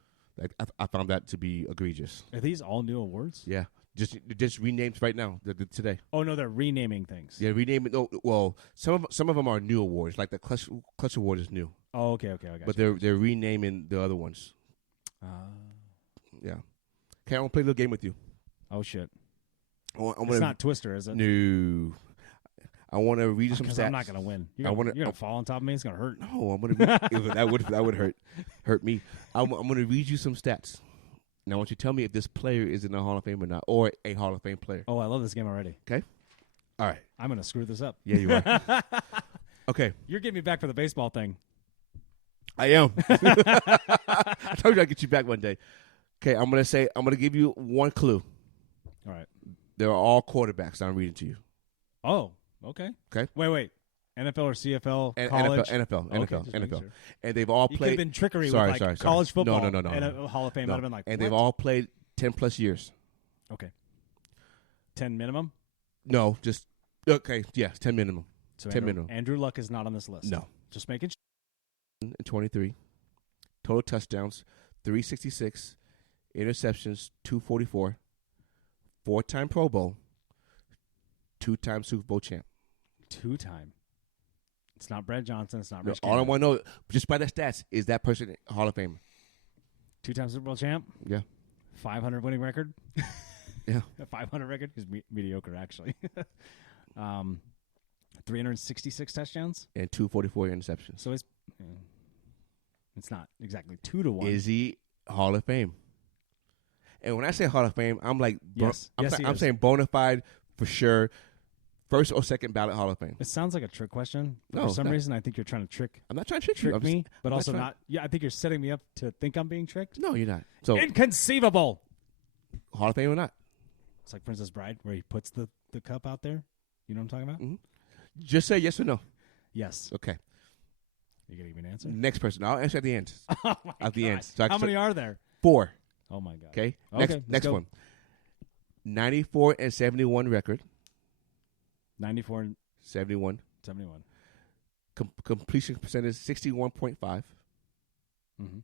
I found that to be egregious. Are these all new awards? Yeah. Just renamed right now today. Oh no, they're renaming things. Yeah, renaming. No, well, some of them are new awards. Like the Clutch Award is new. Oh, okay. But they're renaming the other ones. Yeah. Okay, I want to play a little game with you. Oh shit. It's not Twister, is it? No. I want to read you some stats. I'm not gonna win. You're gonna fall on top of me. It's gonna hurt. No, I'm gonna. that would hurt me. I'm gonna read you some stats. Now I want you to tell me if this player is in the Hall of Fame or not, or a Hall of Fame player. Oh, I love this game already. Okay. All right. I'm gonna screw this up. Yeah, you are. Okay. You're getting me back for the baseball thing. I am. I told you I'd get you back one day. Okay, I'm gonna give you one clue. All right. They're all quarterbacks that I'm reading to you. Oh, okay. Okay. Wait. NFL or CFL? College? NFL. Sure. And they've all played. You could have been trickery with college football. No. And a Hall of Fame would have been like, and what? they've all played 10+ years. Okay. 10 minimum? No, just okay. Yes, 10 minimum. So 10 minimum. Andrew Luck is not on this list. No. Just making sure. And 23. Total touchdowns, 366. Interceptions, 244. 4-time Pro Bowl. 2-time Super Bowl champ. 2-time. It's not Brad Johnson. It's not Rich. All I want to know, just by the stats, is that person a Hall of Famer? 2-time Super Bowl champ? Yeah. 500 winning record? Yeah. A 500 record? He's mediocre, actually. 366 touchdowns? And 244 interceptions. So it's not exactly 2-1. Is he Hall of Fame? And when I say Hall of Fame, I'm like, I'm saying bona fide for sure. First or second ballot Hall of Fame. It sounds like a trick question. No, for some reason, I think you're trying to trick. I'm not trying to trick me, but also not. Yeah, I think you're setting me up to think I'm being tricked. No, you're not. So inconceivable. Hall of Fame or not? It's like Princess Bride, where he puts the cup out there. You know what I'm talking about? Mm-hmm. Just say yes or no. Yes. Okay. You gonna give me an answer? Next person. I'll answer at the end. Oh my at the God. end. So how many are there? 4. Oh my God. Okay. Next go. one. 94 and 71 record. 94 and 71. Completion percentage 61.5. Mm-hmm.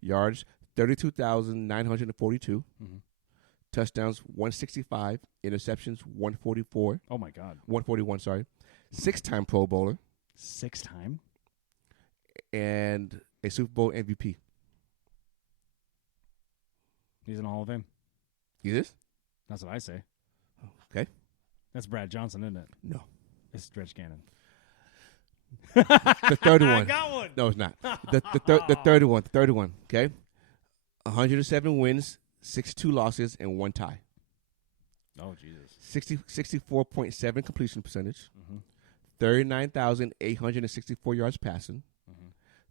Yards 32,942. Mm-hmm. Touchdowns 165. Interceptions 144. Oh my God. 141. Sorry. 6-time Pro Bowler. 6-time. And a Super Bowl MVP. He's in the Hall of Fame. He is? That's what I say. Okay. That's Brad Johnson, isn't it? No. It's Dredge Cannon. The third I one. got one. No, it's not. The third one. The third one. Okay. 107 wins, 62 losses, and 1 tie. Oh, Jesus. 64.7 completion percentage. Mm-hmm. 39,864 yards passing. Mm-hmm.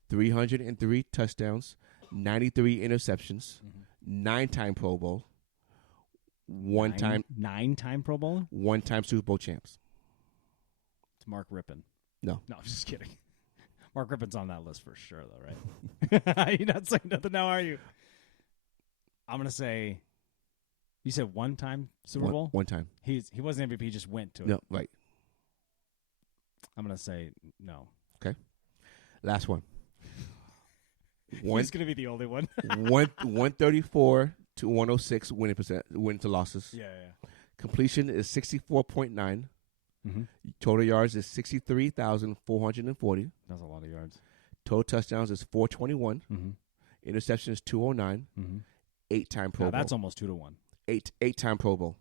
303 touchdowns. 93 interceptions. Mm-hmm. 9-time Pro Bowl. 9-time Pro Bowler? 1-time Super Bowl champs. It's Mark Rippon. No. No, I'm just kidding. Mark Rippon's on that list for sure, though, right? You're not saying nothing now, are you? I'm going to say, you said 1-time Super Bowl? 1 time. He wasn't MVP, he just went to it. No, right. I'm going to say no. Okay. Last one. He's going to be the only one. 134 to 106 win to losses. Yeah. Completion is 64.9. Mm-hmm. Total yards is 63,440. That's a lot of yards. Total touchdowns is 421. Mm-hmm. Interception is 209. Mm-hmm. 8-time Pro Bowl. That's almost 2 to 1. 8-time Pro Bowl.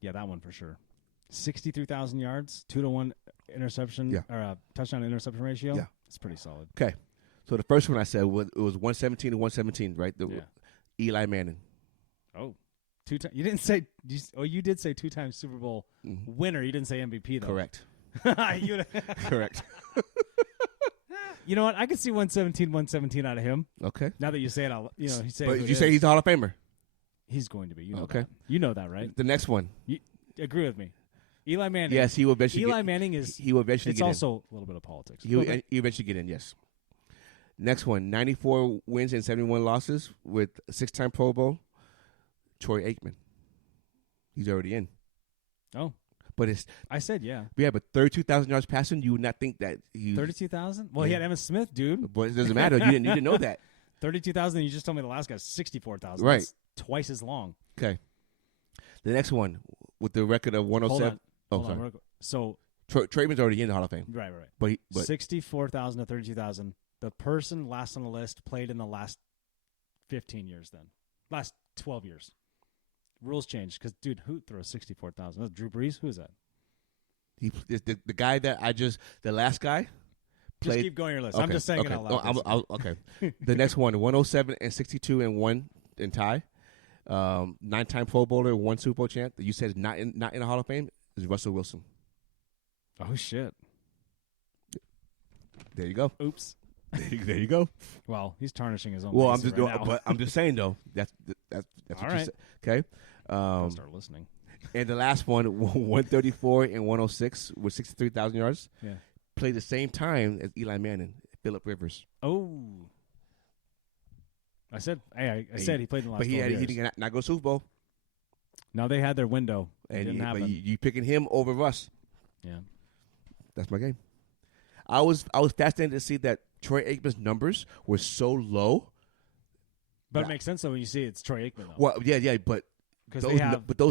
Yeah, that one for sure. 63,000 yards, 2 to 1 interception or touchdown to interception ratio. Yeah, it's pretty solid. Okay, so the first one I said was it was 117 to 117, right? Eli Manning. Oh, 2 times. You didn't say. You did say 2 times Super Bowl winner. You didn't say MVP though. Correct. Correct. You know what? I could see 117 out of him. Okay. Now that you say it, he said. But you say he's a Hall of Famer. He's going to be. You know okay. That. You know that, right? The next one. You agree with me? Eli Manning. Yes, he will eventually. Eli Manning is. He will eventually. It's get also a little bit of politics. He will eventually get in. Yes. Next one. 94 wins and 71 losses with 6-time Pro Bowl. Troy Aikman. He's already in. Oh. But it's. I said yeah. Yeah, but 32,000 yards passing. You would not think that he. 32,000. Well, he had Emmitt Smith, dude. But it doesn't matter. You didn't know that. 32,000. You just told me the last guy's 64,000. Right. That's twice as long. Okay. The next one with the record of 107. Hold on. So Trademan's already in the Hall of Fame. Right. But 64,000 to 32,000. The person last on the list played in the last 15 years. Then last 12 years. Rules changed because, dude, who throws 64,000? That's Drew Brees. Who is that? He the guy that the last guy. Just played, keep going your list. okay, I'm just saying it out loud. Okay. The next one, 107 and 62 and 1 in tie. 9-time Pro Bowler, 1 Super Bowl champ. You said not in the Hall of Fame is Russell Wilson. Oh shit! There you go. Oops. There you go. Well, he's tarnishing his own. Well, I'm just saying though. That's all what right. you said. Okay. I'll start listening. And the last one, 134 and 106 with 63,000 yards. Yeah. Played the same time as Eli Manning, Phillip Rivers. Oh. I said he played in the last 12 years. But he did not go Super Bowl. No, they had their window. It didn't happen. But you picking him over Russ. Yeah. That's my game. I was fascinated to see that Troy Aikman's numbers were so low. But it makes sense though when you see it's Troy Aikman though. Well, yeah, but because those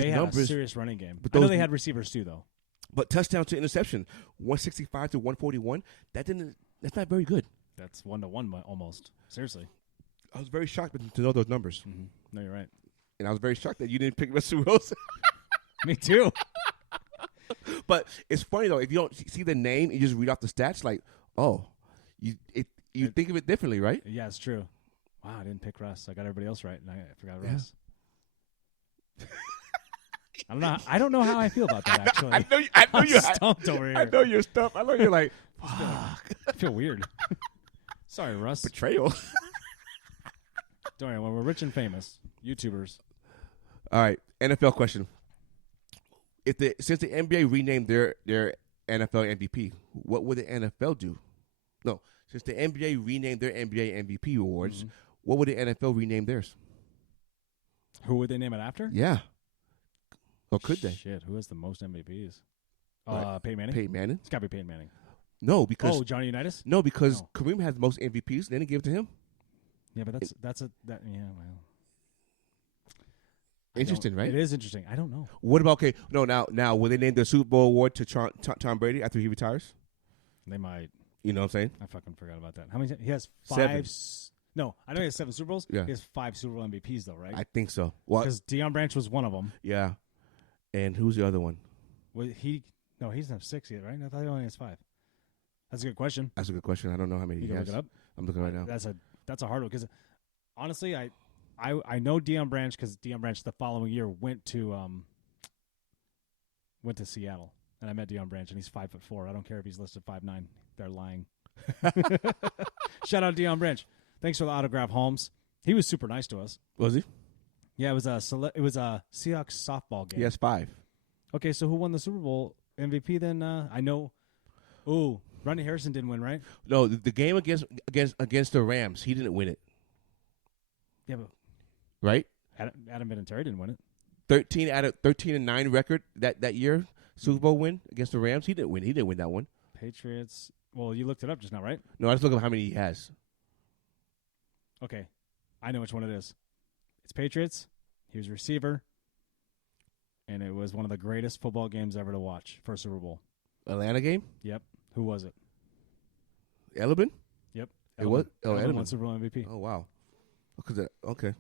they have numbers, a serious running game. But I know they had receivers too though. But touchdown to interception, 165 to 141. That's not very good. That's 1-to-1 almost. Seriously. I was very shocked to know those numbers. Mm-hmm. No, you're right. And I was very shocked that you didn't pick Russell Wilson. Me too. But it's funny though, if you don't see the name, you just read off the stats. Like, you think of it differently, right? Yeah, it's true. Wow, I didn't pick Russ. I got everybody else right, and I forgot Russ. I don't know how I feel about that. Actually, I know you're stumped over here. I know you're stumped. I know you're like, fuck. I feel weird. Sorry, Russ. Betrayal. Don't worry. When we're rich and famous, YouTubers. All right, NFL question. Since the NBA renamed their NFL MVP, what would the NFL do? No, since the NBA renamed their NBA MVP awards, what would the NFL rename theirs? Who would they name it after? Yeah. Or could they? Shit, who has the most MVPs? Right. Peyton Manning? Peyton Manning? It's got to be Peyton Manning. No, because... Oh, Johnny Unitas? No, because Kareem has the most MVPs. They didn't give it to him. Yeah, but well... Interesting, right? It is interesting. I don't know. What about... Okay, no, now, will they name the Super Bowl award to Tom Brady after he retires? They might. You know what I'm saying? I fucking forgot about that. How many... He has 5... 7. No, I know he has 7 Super Bowls. Yeah. He has 5 Super Bowl MVPs, though, right? I think so. Because Deion Branch was one of them. Yeah. And who's the other one? Well, he No, he doesn't have 6 yet, right? I thought he only has 5. That's a good question. That's a good question. I don't know how many You he can has. look it up. I'm looking right now. That's a hard one because honestly, I know Deion Branch because Deion Branch the following year went to Seattle, and I met Deion Branch, and he's 5'4". I don't care if he's listed 5'9". They're lying. Shout out Deion Branch. Thanks for the autograph, Holmes. He was super nice to us. Was he? Yeah, it was a Seahawks softball game. He has 5. Okay, so who won the Super Bowl MVP then? I know. Ooh, Rodney Harrison didn't win, right? No, the game against the Rams, he didn't win it. Yeah, but right? Adam Vinatieri didn't win it. 13-9 record that year, Super Bowl win against the Rams. He didn't win. He didn't win that one. Patriots. Well, you looked it up just now, right? No, I just look up how many he has. Okay, I know which one it is. It's Patriots. He was a receiver, and it was one of the greatest football games ever to watch for a Super Bowl. Atlanta game? Yep. Who was it? Edelman? Yep. It was? Oh, Edelman Edelman. won Super Bowl MVP. Oh, wow. Okay.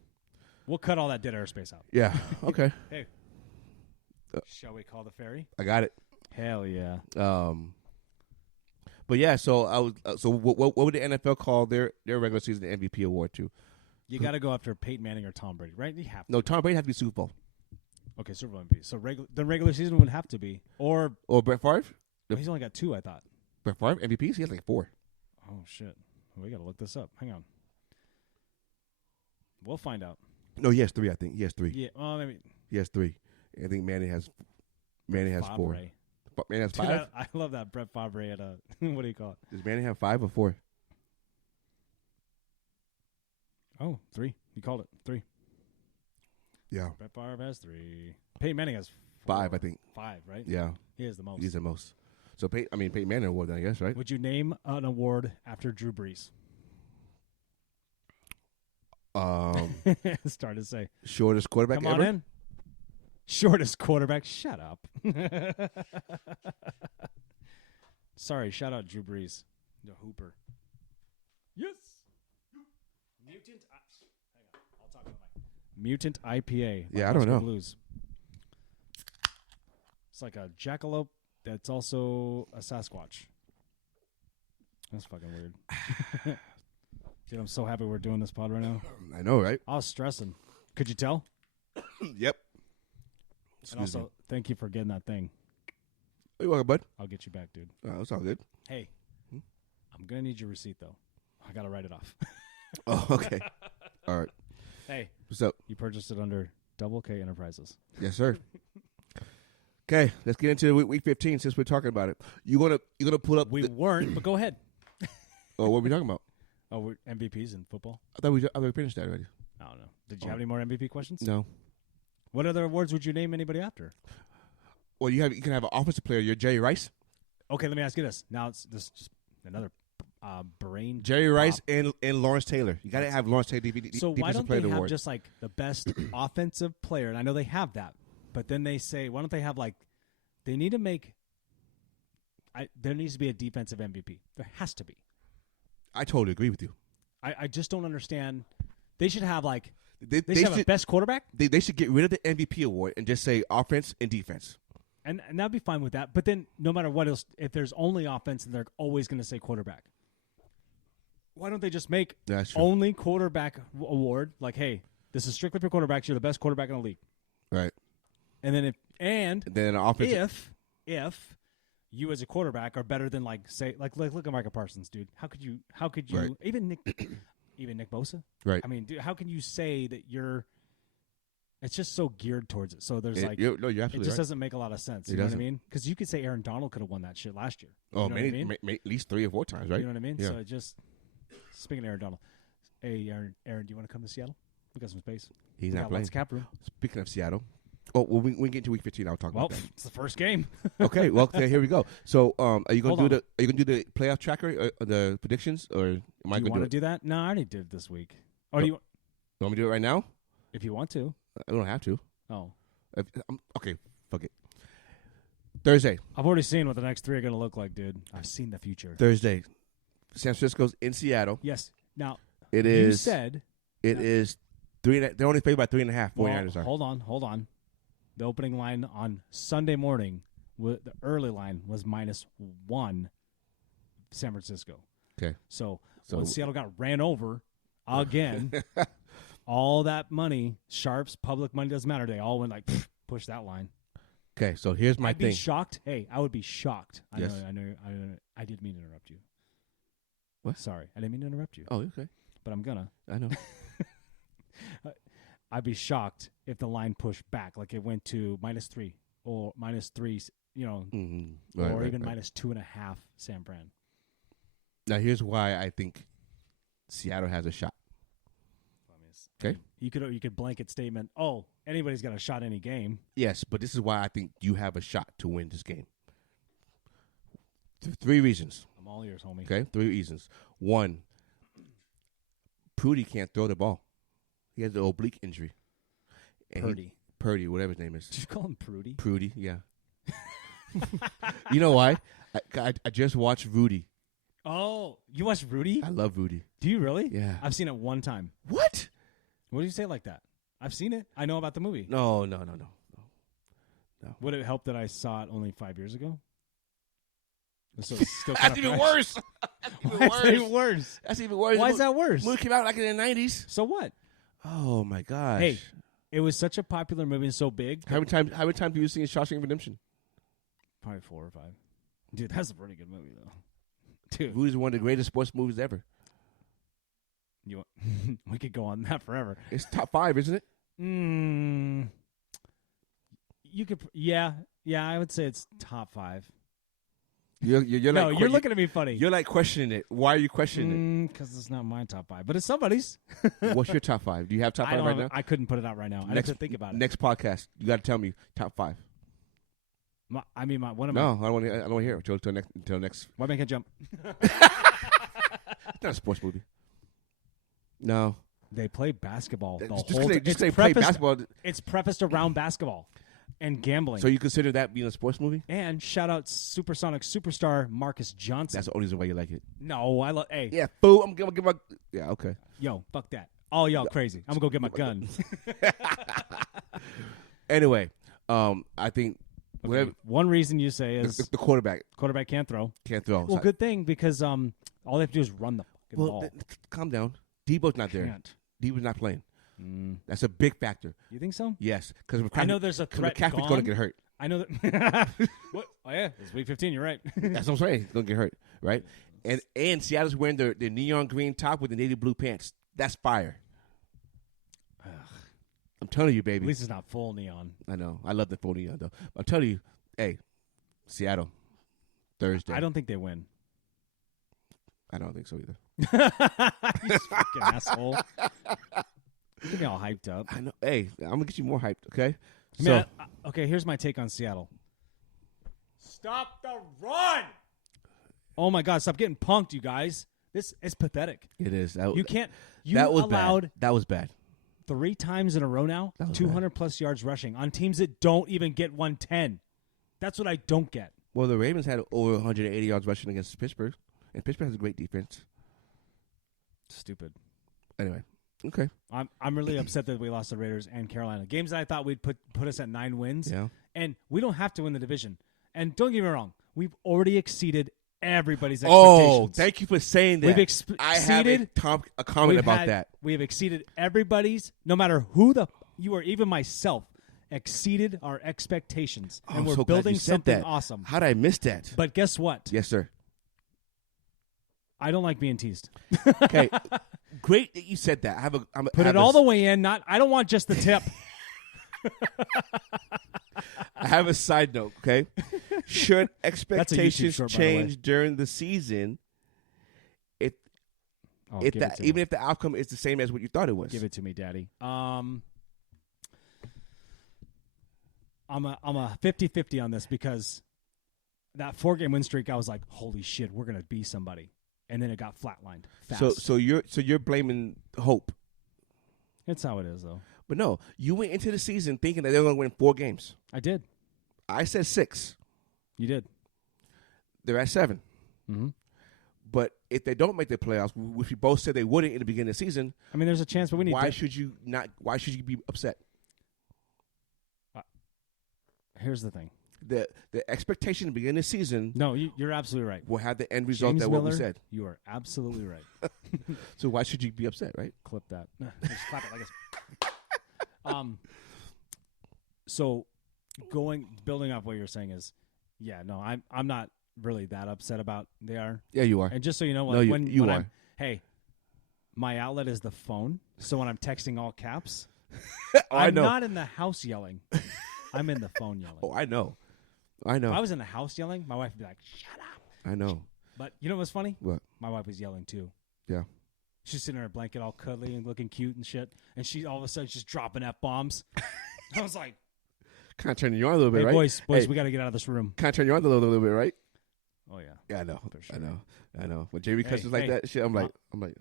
We'll cut all that dead airspace out. Yeah. Okay. Hey. Shall we call the ferry? I got it. Hell yeah. But yeah, so I was. So what would the NFL call their regular season MVP award to? You got to go after Peyton Manning or Tom Brady, right? You have to. No, Tom Brady has to be Super Bowl. Okay, Super Bowl MVP. So the regular season would have to be, or Brett Favre. he's only got 2, I thought. Brett Favre MVPs. He has like 4. Oh shit, we got to look this up. Hang on. We'll find out. No, he has 3. I think he has 3. Yeah. Well, maybe. He has 3. I think Manning has 4. Manning has 5. Dude, I love that Brett Favre at a what do you call it? Does Manning have 5 or 4? Oh, 3. You called it 3. Yeah. Brett Favre has 3. Peyton Manning has 4. 5, I think. 5, right? Yeah. He has the most. He's the most. So Peyton Manning award, then, I guess, right? Would you name an award after Drew Brees? Started to say. Shortest quarterback Come on ever? in. Shortest quarterback. Shut up. Sorry, shout out Drew Brees. The Hooper. Yes. Mutant. Hang on. I'll talk about my Mutant IPA. Yeah, I don't know. Blues. It's like a jackalope that's also a Sasquatch. That's fucking weird. Dude, I'm so happy we're doing this pod right now. I know, right? I was stressing. Could you tell? Yep. And also, thank you for getting that thing. You're welcome, bud. I'll get you back, dude. Oh, it's all good. Hey, I'm going to need your receipt, though. I got to write it off. Oh, okay. All right. Hey. What's up? You purchased it under Double K Enterprises. Yes, sir. Okay, let's get into week 15 since we're talking about it. You gonna pull up? We weren't, but go ahead. Oh, what are we talking about? Oh, we're MVPs in football? I thought we finished that already. I don't know. Did you have any more MVP questions? No. What other awards would you name anybody after? Well, you can have an offensive player. You're Jerry Rice. Okay, let me ask you this. Now it's this just another brain. Jerry Rice and Lawrence Taylor. You got to have Lawrence Taylor. So why don't they have award. just like the best offensive player? And I know they have that, but then they say, why don't they have like they need to make? There needs to be a defensive MVP. There has to be. I totally agree with you. I just don't understand. They should have like they should have a best quarterback. They should get rid of the MVP award and just say offense and defense. And that'd be fine with that. But then no matter what else, if there's only offense, they're always going to say quarterback. Why don't they just make only quarterback award? Like, hey, this is strictly for quarterbacks. You're the best quarterback in the league. Right. And then then offense. If you as a quarterback are better than like look at Micah Parsons, dude. How could you right. even Nick Bosa? Right. I mean, dude, how can you say that you're? It's just so geared towards it. So there's you're absolutely it just right. doesn't make a lot of sense. You know what I mean? Because you could say Aaron Donald could have won that shit last year. Oh, you know what I mean? at least 3 or 4 times, right? You know what I mean? Yeah. So it just speaking of Aaron Donald, hey Aaron, do you want to come to Seattle? We got some space. He's we not got playing. lots of cap room. Speaking of Seattle, we get into week 15. I'll talk about that. It's the first game. Okay, well, here we go. So, are you going Hold to do the playoff tracker, the predictions, or am I do you going want to do that? No, I already did this week. Or do you want me to do it right now? if you want to? I don't have to. Oh, Okay, fuck it. Thursday. I've already seen what the next 3 are going to look like, dude. I've seen the future. Thursday. San Francisco's in Seattle. Yes. Now, It you is. said It is 3. They're only favored by 3.5. well, 49ers are. hold on. The opening line on Sunday morning the early line was -1 San Francisco. Okay. So when Seattle got ran over again, all that money, sharps, public money, doesn't matter. They all went like, push that line. Okay, so here's my thing. I'd be shocked. Hey, I would be shocked. Yes. I know. I didn't mean to interrupt you. What? Sorry, I didn't mean to interrupt you. Oh, okay. But I'm gonna. I know. I'd be shocked if the line pushed back, like it went to -3 or -3, or even -2.5 San Fran. Now, here's why I think Seattle has a shot. Okay. You could blanket statement. Oh, anybody's got a shot any game. Yes, but this is why I think you have a shot to win this game. 3 reasons. I'm all ears, homie. Okay, 3 reasons. 1, Prudy can't throw the ball. He has the oblique injury. And Purdy, whatever his name is. Did you call him Prudy? Prudy, yeah. You know why? I just watched Rudy. Oh, you watched Rudy? I love Rudy. Do you really? Yeah. I've seen it one time. What? What do you say like that? I've seen it. I know about the movie. No. Would it help that I saw it only 5 years ago? So it's still That's even worse. That's even worse. That's even worse. Why is that worse? The movie came out like in the 90s. So what? Oh, my gosh. Hey, it was such a popular movie and so big. How many times have you seen Shawshank Redemption? Probably 4 or 5. Dude, that's a pretty good movie, though. Dude. Rudy's one of the greatest sports movies ever. We could go on that forever. It's top 5, isn't it? You could, yeah, I would say it's top 5. You're looking at me funny. You're like questioning it. Why are you questioning Because it's not my top 5, but it's somebody's. it? What's your top 5? Do you have top 5 right now? I couldn't put it out right now. I have to think about it. Next podcast, you got to tell me top 5. One of my. I don't want to hear it until next. Why make a jump? It's not a sports movie. No. They play basketball. Just they play basketball. It's prefaced around basketball and gambling. So you consider that being a sports movie? And shout out Supersonic superstar Marcus Johnson. That's the only reason why you like it. No, I love. Hey, yeah, fool. I'm gonna give my. Yeah, okay. Yo, fuck that. All y'all crazy. I'm gonna go get my gun. Anyway, I think. Okay. One reason you say is the quarterback. Quarterback can't throw. Can't throw. Well, good thing because all they have to do is run the fucking ball. Calm down. Debo's not there. Debo's not playing. That's a big factor. You think so? Yes, because I know there's a threat. McCaffrey's going to get hurt. I know that. What? Oh yeah, it's week 15. You're right. That's what I'm saying. He's going to get hurt, right? And Seattle's wearing their neon green top with the navy blue pants. That's fire. I'm telling you, baby. At least it's not full neon. I know. I love the full neon, though. I'm telling you, hey, Seattle, Thursday. I don't think they win. I don't think so either. You fucking asshole. You get me all hyped up. I know. Hey, I'm going to get you more hyped, okay? Okay, here's my take on Seattle. Stop the run! Oh, my God. Stop getting punked, you guys. This is pathetic. It is. You can't. That was bad. That was bad. 3 times in a row now, 200-plus yards rushing on teams that don't even get 110. That's what I don't get. Well, the Ravens had over 180 yards rushing against Pittsburgh, and Pittsburgh has a great defense. Stupid. Anyway, okay. I'm really upset that we lost the Raiders and Carolina. Games that I thought would put us at 9 wins. Yeah. And we don't have to win the division. And don't get me wrong, we've already exceeded everybody's expectations. Oh, thank you for saying that. I have a comment about that. We have exceeded everybody's, no matter who you or even myself, exceeded our expectations. And we're building something awesome. How did I miss that? But guess what? Yes, sir. I don't like being teased. Okay. Great that you said that. Put it all the way in. I don't want just the tip. I have a side note, okay? Should expectations change during the season even if the outcome is the same as what you thought it was? Give it to me, Daddy. I'm a 50-50 on this because that 4-game win streak, I was like, holy shit, we're going to be somebody. And then it got flatlined fast. So you're blaming hope. It's how it is, though. But no, you went into the season thinking that they were going to win 4 games. I did. I said 6. You did. They're at 7. Mm-hmm. But if they don't make the playoffs, which we both said they wouldn't in the beginning of the season, I mean, there's a chance, but we need. Why should you not? Why should you be upset? Here's the thing. the expectation at the beginning of the season. No, you're absolutely right. Will have the end result James that Miller, what we said. You are absolutely right. So why should you be upset, right? Clip that. Just clap it like this. So building off what you're saying is, yeah, no, I'm not really that upset about they are. Yeah, you are. And just so you know, No, when you are. I'm, hey, my outlet is the phone. So when I'm texting all caps, I know. I'm not in the house yelling. I'm in the phone yelling. Oh, I know. If I was in the house yelling, my wife would be like, "Shut up." I know. But you know what's funny? What? My wife was yelling too. Yeah. She's sitting in her blanket all cuddly and looking cute and shit. And she all of a sudden she's dropping F-bombs. I was like, kind of turning you on a little bit, hey, right? boys, Hey. we got to get out of this room. Kind of turn you on a little bit, right? Oh, yeah. Yeah, I know. For sure. I know. When Jamie cusses like that shit, I'm like,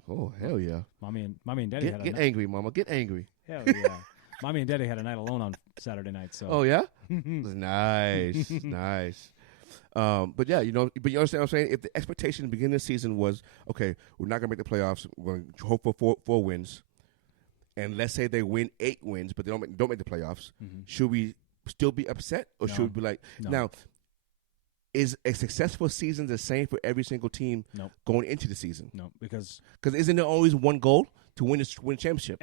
oh, hell yeah. Mommy and Daddy had a Get angry, mama. Get angry. Hell yeah. Mommy and Daddy had a night alone on Saturday night. So. Oh, yeah? Nice. Nice. But yeah, but you understand what I'm saying? If the expectation at the beginning of the season was, okay, we're not going to make the playoffs, we're going to hope for four wins, and let's say they win 8 wins, but they don't make the playoffs, should we still be upset, or should we be like, now, is a successful season the same for every single team going into the season? No, because isn't there always one goal to win a championship?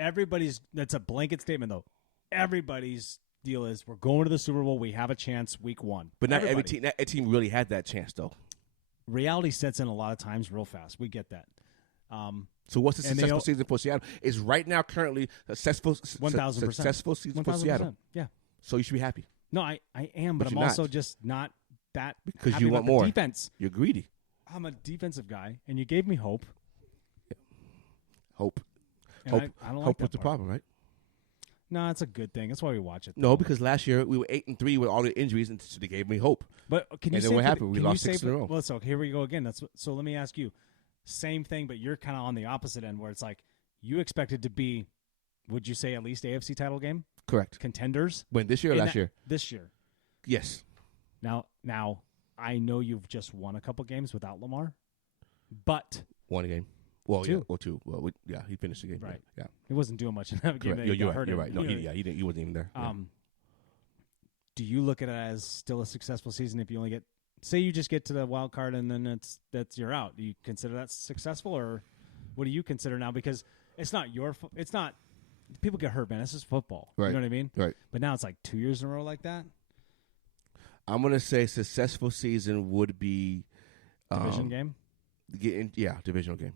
That's a blanket statement, though. Everybody's deal is we're going to the Super Bowl. We have a chance week 1. But not every team. Not every team really had that chance, though. Reality sets in a lot of times real fast. We get that. So what's the successful season for Seattle? Is right now currently successful 1,000% successful season for Seattle. Yeah. So you should be happy. No, I am, but I'm also just not that because happy you want about more the defense. You're greedy. I'm a defensive guy, and you gave me hope. Hope. And I don't like hope that was the part. problem, right? No, it's a good thing. That's why we watch it. No, because last year we were 8-3 with all the injuries, and so they gave me hope. But can you? And then what happened? We lost 6 in a row. Well, so here we go again. So. Let me ask you, same thing, but you're kind of on the opposite end, where it's like you expected to be. Would you say at least AFC title game? Correct. Contenders. When this year or last year? This year. Yes. Now, I know you've just won a couple games without Lamar, but one game. Well, 2. Yeah, or 2. Well, he finished the game. Right. Yeah. He wasn't doing much in that game. You're right. No, he didn't. He wasn't even there. Do you look at it as still a successful season if you only get, say, you just get to the wild card and then you're out? Do you consider that successful, or what do you consider now? Because it's not it's not. People get hurt, man. This is football. Right. You know what I mean? Right. But now it's like 2 years in a row like that. I'm gonna say successful season would be Division game. Divisional game.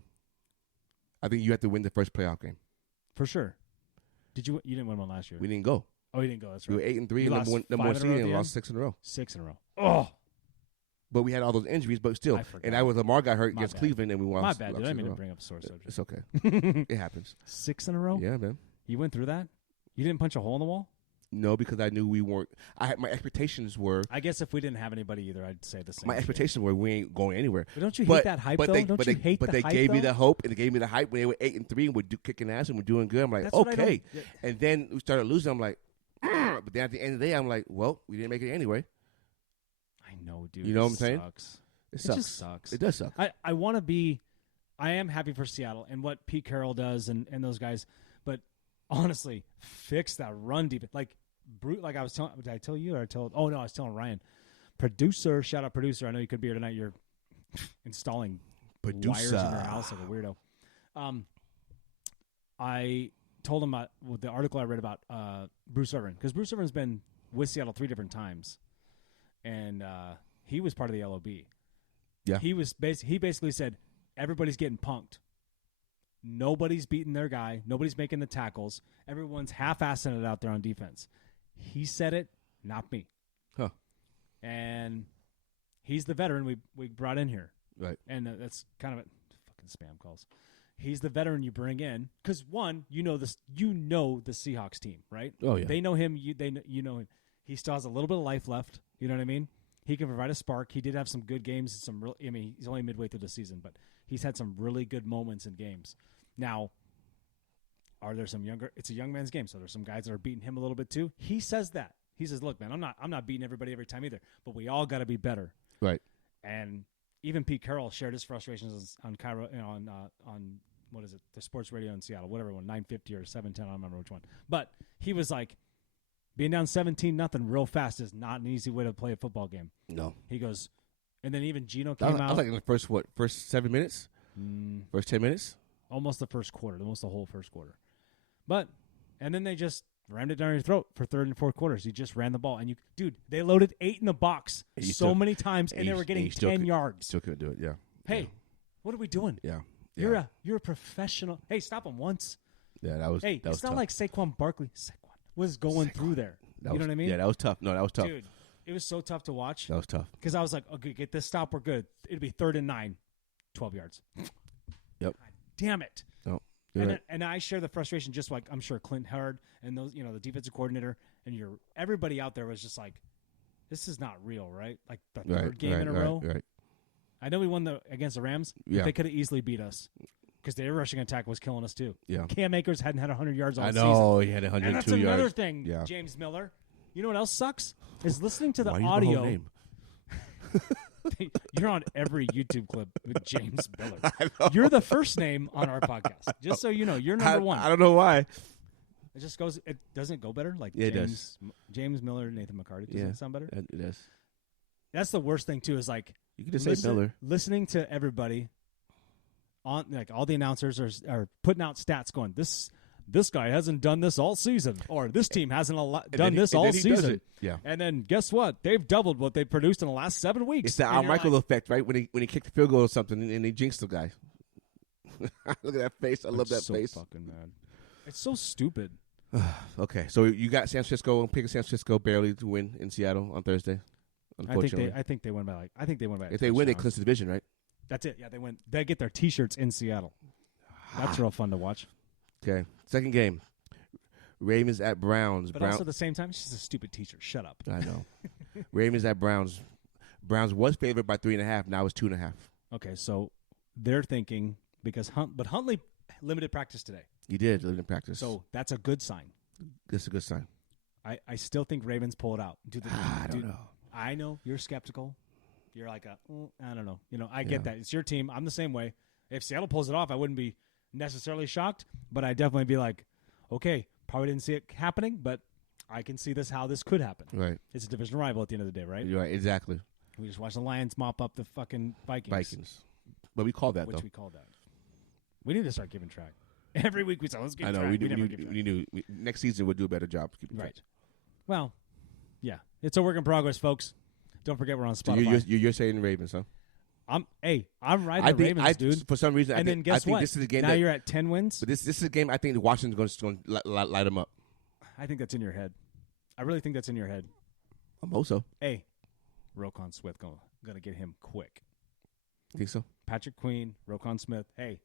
I think you have to win the first playoff game. For sure. Did you? You didn't win one last year. We didn't go. Oh, you didn't go. That's right. We were 8-3, number one seed, and lost 6 in a row. 6 in a row. Oh. But we had all those injuries, but still. And Lamar got hurt against Cleveland, and we lost. My bad, dude. I didn't mean to bring up sore subject. It's okay. It happens. 6 in a row? Yeah, man. You went through that? You didn't punch a hole in the wall? No, because I knew we weren't. My expectations were. I guess if we didn't have anybody either, I'd say the same. My expectations were we ain't going anywhere. But don't you hate that hype, though? But they gave me the hope, and they gave me the hype when they were 8-3 and we're kicking ass and we're doing good. I'm like, okay. And then we started losing. I'm like, but then at the end of the day, I'm like, well, we didn't make it anyway. I know, dude. You know what I'm saying? It just sucks. It does suck. I want to be. I am happy for Seattle and what Pete Carroll does and those guys, but honestly, fix that run deep. Like I was telling. Did I tell you or I told? Oh no, I was telling Ryan. Producer, shout out producer. I know you could be here tonight. You're installing wires in your house like a weirdo. I told him about the article I read about Bruce Irvin, because Bruce Irvin's been with Seattle 3 different times, and he was part of the LOB. Yeah, he basically said everybody's getting punked. Nobody's beating their guy. Nobody's making the tackles. Everyone's half-assing it out there on defense. He said it, not me. Huh. And he's the veteran we brought in here. Right. And that's kind of fucking spam calls. He's the veteran you bring in because, one, you know the Seahawks team, right? Oh, yeah. They know him. You know him. He still has a little bit of life left. You know what I mean? He can provide a spark. He did have some good games. He's only midway through the season, but he's had some really good moments in games. Now, are there some younger? It's a young man's game, so there's some guys that are beating him a little bit too. He says that. He says, "Look, man, I'm not beating everybody every time either, but we all got to be better." Right. And even Pete Carroll shared his frustrations on Cairo, on what is it, the sports radio in Seattle, whatever one, 950 or 710, I don't remember which one. But he was like, being down 17-0 real fast is not an easy way to play a football game. No. He goes, and then even Gino came out. I was like in the first 7 minutes? First 10 minutes? Almost the first quarter, almost the whole first quarter. But, and then they just rammed it down your throat for third and fourth quarters. He just ran the ball. And they loaded 8 in the box many times, and they were getting 10 yards. Still couldn't do it, yeah. Hey, what are we doing? Yeah. You're a professional. Hey, stop him once. Yeah, that was It's not tough. like Saquon Barkley was going through there. You know what I mean? Yeah, that was tough. No, that was tough. Dude, it was so tough to watch. That was tough. Because I was like, okay, get this stop, we're good. It'd be 3rd and 9, 12 yards. Yep. God damn it. No. And I share the frustration just like I'm sure Clint Howard and those, the defensive coordinator and everybody out there was just like, this is not real, right? Like the third game in a row. Right. I know we won against the Rams, but they could have easily beat us because their rushing attack was killing us too. Yeah. Cam Akers hadn't had 100 yards all season. I know, he had 102 yards. And that's yards. another thing, Yeah. James Miller. You know what else sucks? Is listening to the Why audio. Use my whole name? You're on every YouTube clip with James Miller. You're the first name on our podcast. Just so you know, you're number one. I don't know why. It just goes. It doesn't go better. Like Yeah, it James Miller, Nathan McCarty. Doesn't it sound better? It does. That's the worst thing too. Is like You can just say Miller. Listening to everybody on like all the announcers are putting out stats going this guy hasn't done this all season, or this team hasn't done this all season. Yeah. And then guess what? They've doubled what they produced in the last 7 weeks. It's the Al Michael effect, right? When he kicked the field goal or something and he jinxed the guy. Look at that face. I love that face. Fucking mad. It's so stupid. Okay, so you got San Francisco. Picking San Francisco barely to win in Seattle on Thursday. Unfortunately, I think they win by if they win, they clinch the division, right? That's it. Yeah, they win. They get their T-shirts in Seattle. That's real fun to watch. Okay, second game. Ravens at Browns. But also at the same time, it's just a stupid T-shirt. Shut up. I know. Ravens at Browns. Browns was favored by 3.5. Now it's 2.5. Okay, so they're thinking because Huntley limited practice today. He did limited practice. So that's a good sign. That's a good sign. I still think Ravens pull it out. I don't know. I know you're skeptical. You're like I don't know. I get that. It's your team. I'm the same way. If Seattle pulls it off, I wouldn't be necessarily shocked, but I'd definitely be like, okay, probably didn't see it happening, but I can see how this could happen. Right. It's a division rival at the end of the day, right? You're right, exactly. We just watched the Lions mop up the fucking Vikings. But we call that, Which though. we call that. We need to start keeping track. Every week we say, let's keep track. I know. We do. Next season, we'll do a better job keeping track. Right. Well, yeah. It's a work in progress, folks. Don't forget we're on Spotify. So you're saying Ravens, huh? I'm riding the Ravens, dude. For some reason, and then guess what? This is a game now you're at 10 wins. But this is a game I think Washington's going to light them up. I think that's in your head. I really think that's in your head. I'm also. Hey, Roquan Smith gonna get him quick. Think so? Patrick Queen, Roquan Smith. Hey,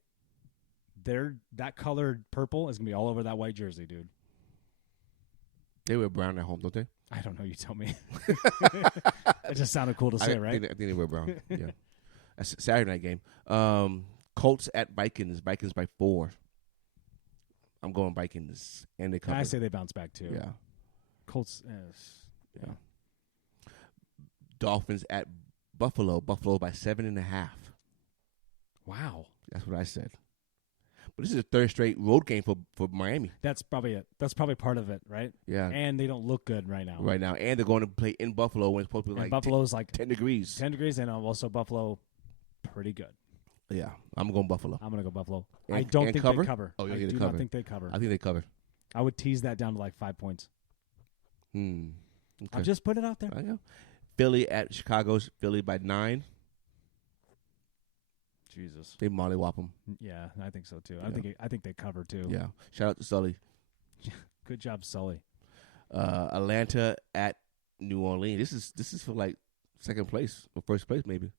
that colored purple is gonna be all over that white jersey, dude. They wear brown at home, don't they? I don't know. You tell me. It just sounded cool to say, right? I think they wear brown. Yeah. That's a Saturday night game. Colts at Vikings. Vikings by 4. I'm going Vikings, and they cover. I say they bounce back too. Yeah. Colts. Yeah. Dolphins at Buffalo. Buffalo by 7.5. Wow. That's what I said. But this is a third straight road game for Miami. That's probably it. That's probably part of it, right? Yeah. And they don't look good right now. Right now. And they're going to play in Buffalo when it's supposed to be Buffalo's like 10 degrees. 10 degrees, and also Buffalo pretty good. Yeah. I'm going Buffalo. I'm going to go Buffalo. And, I don't think cover? they cover. Oh, I do not think they cover. I think they cover. I would tease that down to like 5 points. Okay. I'll just put it out there. I know. Philly at Chicago's. Philly by 9. Jesus. They mollywop them. Yeah, I think so too. Yeah. I think they cover too. Yeah. Shout out to Sully. Good job, Sully. Atlanta at New Orleans. This is for like second place or first place maybe.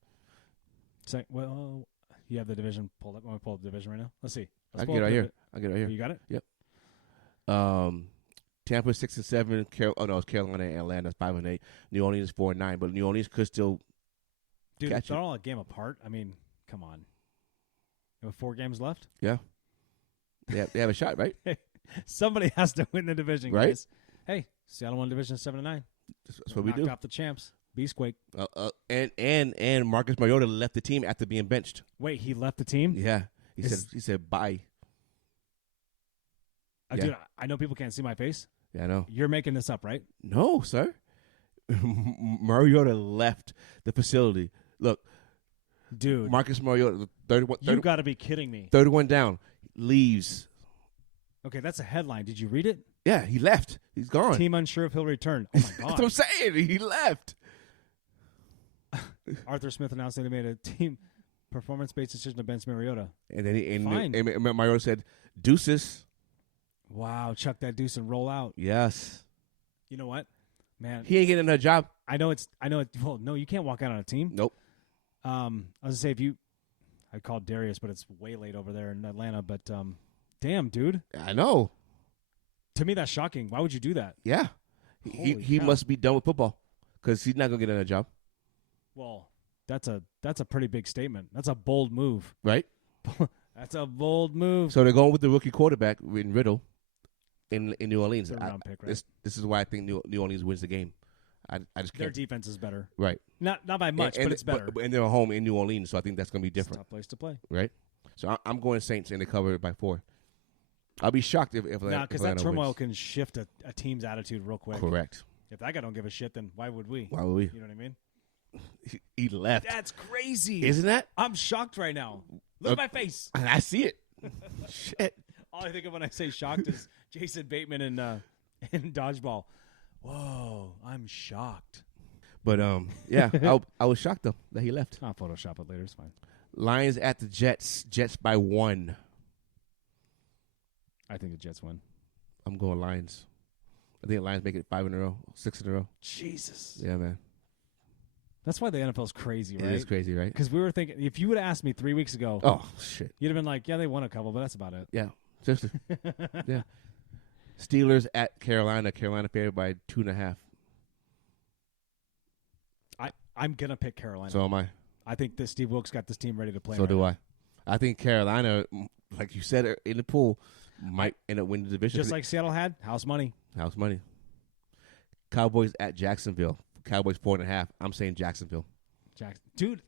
Well, you have the division pulled up. Want me to pull up the division right now? Let's see. I get it right here. You got it? Yep. Tampa 6-7. It's Carolina and Atlanta 5-8. New Orleans 4-9. But New Orleans could still catch they're it. all a game apart. I mean, come on. You have 4 games left. Yeah. They have a shot, right? Somebody has to win the division, right? Guys. Hey, Seattle won division 7-9. That's what we do. Knocked off the champs. Beastquake. And Marcus Mariota left the team after being benched. Wait, he left the team? Yeah. He said bye. Dude, I know people can't see my face. Yeah, I know. You're making this up, right? No, sir. Mariota left the facility. Look, Dude. Marcus Mariota, 31, You got to be kidding me. 31 down, leaves. Okay, that's a headline. Did you read it? Yeah, he left. He's gone. Team unsure if he'll return. Oh, my God. That's what I'm saying. He left. Arthur Smith announced that he made a team performance-based decision to bench Mariota. And then Fine. and Mariota said, deuces. Wow, chuck that deuce and roll out. Yes. You know what? Man, He ain't getting another job. I know it. Well, no, you can't walk out on a team. Nope. I was gonna say I called Darius, but it's way late over there in Atlanta. But damn, dude, I know. to me that's shocking. Why would you do that? Yeah. He cow. must be done with football because he's not going to get another job. Well, that's a pretty big statement. That's a bold move. Right? That's a bold move. So they're going with the rookie quarterback in Riddle in New Orleans. Third-round pick, right? This is why I think New Orleans wins the game. I just Their can't. defense is better. Right. Not by much, but it's better. And they're home in New Orleans, so I think that's going to be It's a different. tough place to play. Right? So I'm going Saints, and they cover it by 4. I'll be shocked if Now, because that turmoil can shift a team's attitude real quick. Correct. If that guy don't give a shit, then why would we? Why would we? You know what I mean? He left. That's crazy. Isn't that? I'm shocked right now. Look at my face. And I see it. Shit. All I think of when I say shocked is Jason Bateman in Dodgeball. Whoa, I'm shocked. But yeah, I was shocked though that he left. I'll Photoshop it later. It's fine. Lions at the Jets. Jets by 1. I think the Jets win. I'm going Lions. I think Lions make it 5 in a row, 6 in a row. Jesus. Yeah, man. That's why the NFL's crazy, right? It is crazy, right? Because we were thinking, if you would have asked me 3 weeks ago, Oh, shit. you'd have been like, yeah, they won a couple, but that's about it. Yeah, seriously. Yeah. Steelers at Carolina. Carolina favored by 2.5. I'm going to pick Carolina. So am I. I think that Steve Wilkes got this team ready to play. So right do now. I. I think Carolina, like you said in the pool, might end up winning the division. Just like Seattle had, house money. House money. Cowboys at Jacksonville. Cowboys 4.5. I'm saying Jacksonville. Dude,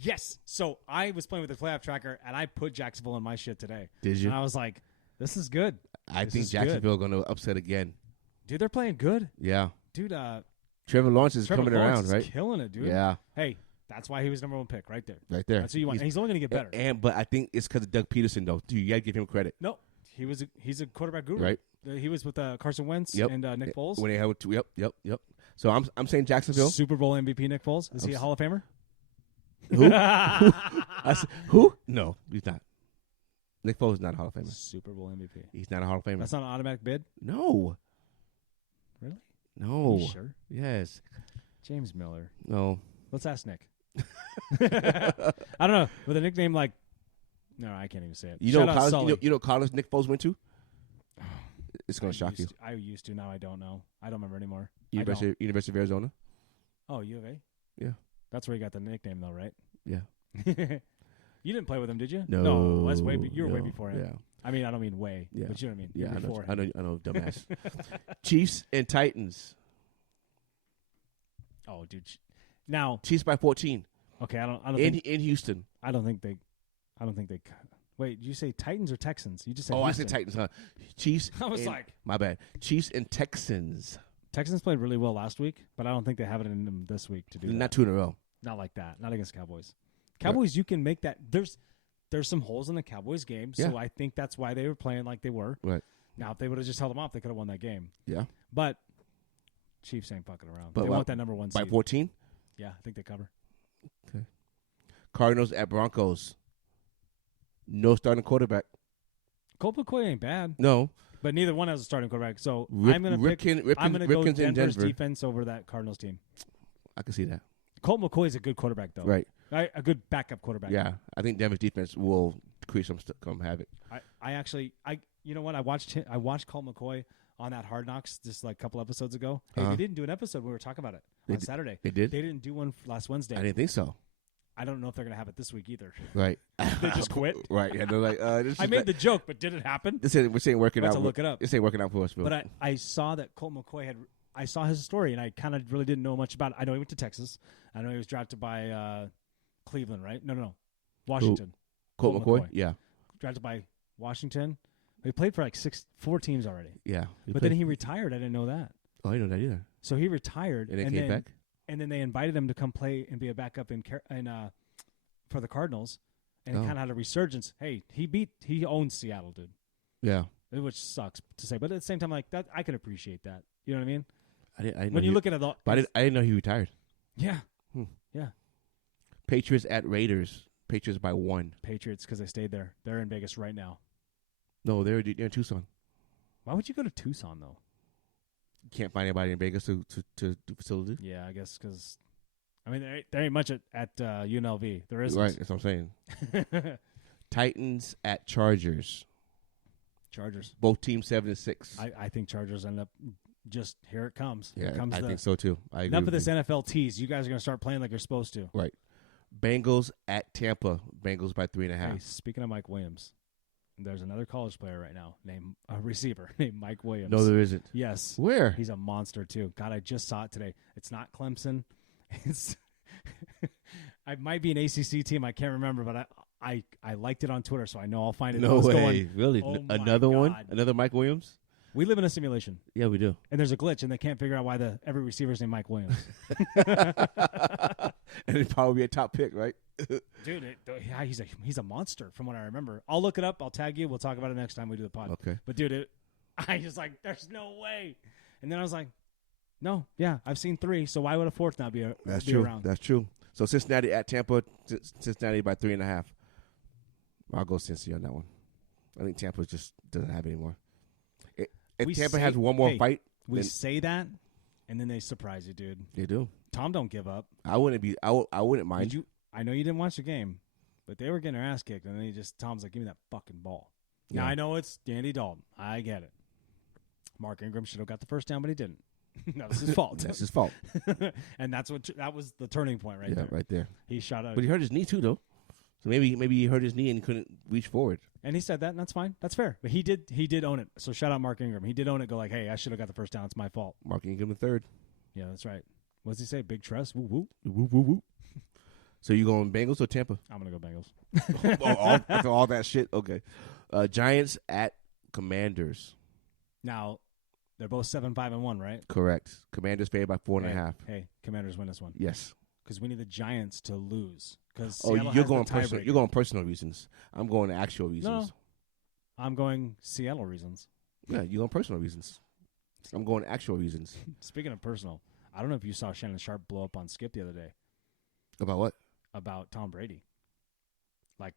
yes. So I was playing with the playoff tracker, and I put Jacksonville in my shit today. Did you? And I was like, this is good. I This think is Jacksonville going to upset again. Dude, they're playing good. Yeah. Dude, Trevor Lawrence is Trevor coming Lawrence around, is right? killing it, dude. Yeah. Hey, that's why he was number 1 pick right there. Right there. That's who you want. And he's only going to get better. But I think it's because of Doug Peterson, though. Dude, you got to give him credit. No, he's a quarterback guru. Right. He was with Carson Wentz Yep. and Nick Foles. When they had yep. So I'm saying Jacksonville. Super Bowl MVP Nick Foles. Is he a Hall of Famer? Who? Who? No, he's not. Nick Foles is not a Hall of Famer. Super Bowl MVP. He's not a Hall of Famer. That's not an automatic bid? No. Really? No. You sure? Yes. James Miller. No. Let's ask Nick. I don't know. With a nickname like, no, I can't even say it. You know Shout out college. Sully. You know what college Nick Foles went to? It's gonna shock you. I used to. Now I don't know. I don't remember anymore. University of Arizona. Oh, U of A? Yeah. That's where you got the nickname, though, right? Yeah. You didn't play with him, did you? No. That's way. You were way no, before him. Yeah. I mean, I don't mean way. Yeah. But you know what I mean. Yeah. You're before him. I know, dumbass. Chiefs and Titans. Oh, dude. Now, Chiefs by 14. okay. I don't In think. Houston. I don't think they. Wait, did you say Titans or Texans? You just said. Oh, Houston. I said Titans, huh? Chiefs. I was like, my bad. Chiefs and Texans. Texans played really well last week, but I don't think they have it in them this week to do Not that. 2 in a row. Not like that. Not against Cowboys. Cowboys, you can make that. There's some holes in the Cowboys game, so Yeah. I think that's why they were playing like they were. Right. Now, if they would have just held them off, they could have won that game. Yeah. But Chiefs ain't fucking around. But They what, want that number 1 By seed. 14. Yeah, I think they cover. Cardinals at Broncos. No starting quarterback. Colt McCoy ain't bad, No. but neither one has a starting quarterback. So Rip- I'm going to pick. Ripken- I'm going to go Ripken's in Denver's Denver. defense over that Cardinals team. I can see that. Colt McCoy is a good quarterback, though. Right. A good backup quarterback. Yeah. I think Denver's defense will create some havoc. I actually, you know what? I watched Colt McCoy on that Hard Knocks just like a couple episodes ago. Hey, Uh-huh. they didn't do an episode. We were talking about it on Saturday. They did? They didn't do one last Wednesday. I didn't think so. I don't know if they're going to have it this week either. Right. They just quit. Right. Yeah. They're like, I made the joke, but did it happen? This ain't working We'll out. have to look it up. This ain't working out for us, Phil. But I saw that Colt McCoy I saw his story, and I kind of really didn't know much about it. I know he went to Texas. I know he was drafted by Cleveland, right? No. Washington. Colt McCoy? Yeah. Drafted by Washington. He played for like 4 teams already. Yeah. But then he retired. I didn't know that. Oh, I didn't know that either. So he retired. And then came back? And then they invited him to come play and be a backup for the Cardinals. And he kind of had a resurgence. Hey, he owns Seattle, dude. Yeah. Which sucks to say. But at the same time, like that, I can appreciate that. You know what I mean? I didn't when you look at it, but I didn't know he retired. Yeah. Yeah. Patriots at Raiders. Patriots by 1. Patriots, because they stayed there. They're in Vegas right now. No, they're in Tucson. Why would you go to Tucson, though? You can't find anybody in Vegas to do facility. Yeah, I guess because, I mean, there ain't much at UNLV. There isn't. Right, that's what I'm saying. Titans at Chargers. Chargers. Both teams 7-6. I think Chargers end up just, here it comes. Yeah, Here comes I think so too. I agree. Enough of this NFL tease. You guys are going to start playing like you're supposed to. Right. Bengals at Tampa. Bengals by 3.5. Hey, speaking of Mike Williams, there's another college player right now named a receiver named Mike Williams. No, there isn't. Yes. Where? He's a monster too. God, I just saw it today. It's not Clemson. It's I might be an ACC team. I can't remember, but I liked it on Twitter, so I know I'll find it. No way. Going, Really? oh Another one? God. Another Mike Williams? We live in a simulation. Yeah, we do. And there's a glitch, and they can't figure out why every receiver's named Mike Williams. And it'd probably be a top pick, right? Dude, he's a monster from what I remember. I'll look it up. I'll tag you. We'll talk about it next time we do the pod. Okay. But, dude, I was like, there's no way. And then I was like, no, yeah, I've seen 3, so why would a 4th not be around? That's true. So Cincinnati at Tampa, Cincinnati by 3.5. I'll go Cincy on that one. I think Tampa just doesn't have any more. If Tampa has one more fight, we say that, and then they surprise you, dude. They do. Tom don't give up. I wouldn't mind. I know you didn't watch the game, but they were getting their ass kicked, and then Tom's like, "Give me that fucking ball." Yeah. Now I know it's Dandy Dalton. I get it. Mark Ingram should have got the first down, but he didn't. That was his fault. That's his fault. And that was the turning point right there. Yeah, right there. He shot out. But he hurt his knee too, though. So maybe he hurt his knee and couldn't reach forward. And he said that, and that's fine. That's fair. But he did own it. So shout out Mark Ingram. He did own it. Go like, hey, I should have got the first down. It's my fault. Mark Ingram the third. Yeah, that's right. What does he say? Big trust. Woo woo. Woo woo woo. So you going Bengals or Tampa? I'm gonna go Bengals. After all that shit, okay. Giants at Commanders. Now, they're both 7-5-1, right? Correct. Commanders favored by 4.5. Hey, Commanders win this one. Yes. Because we need the Giants to lose. You're going personal reasons. I'm going actual reasons. No, I'm going Seattle reasons. Yeah, you're going personal reasons. I'm going actual reasons. Speaking of personal, I don't know if you saw Shannon Sharp blow up on Skip the other day. About what? About Tom Brady. Like,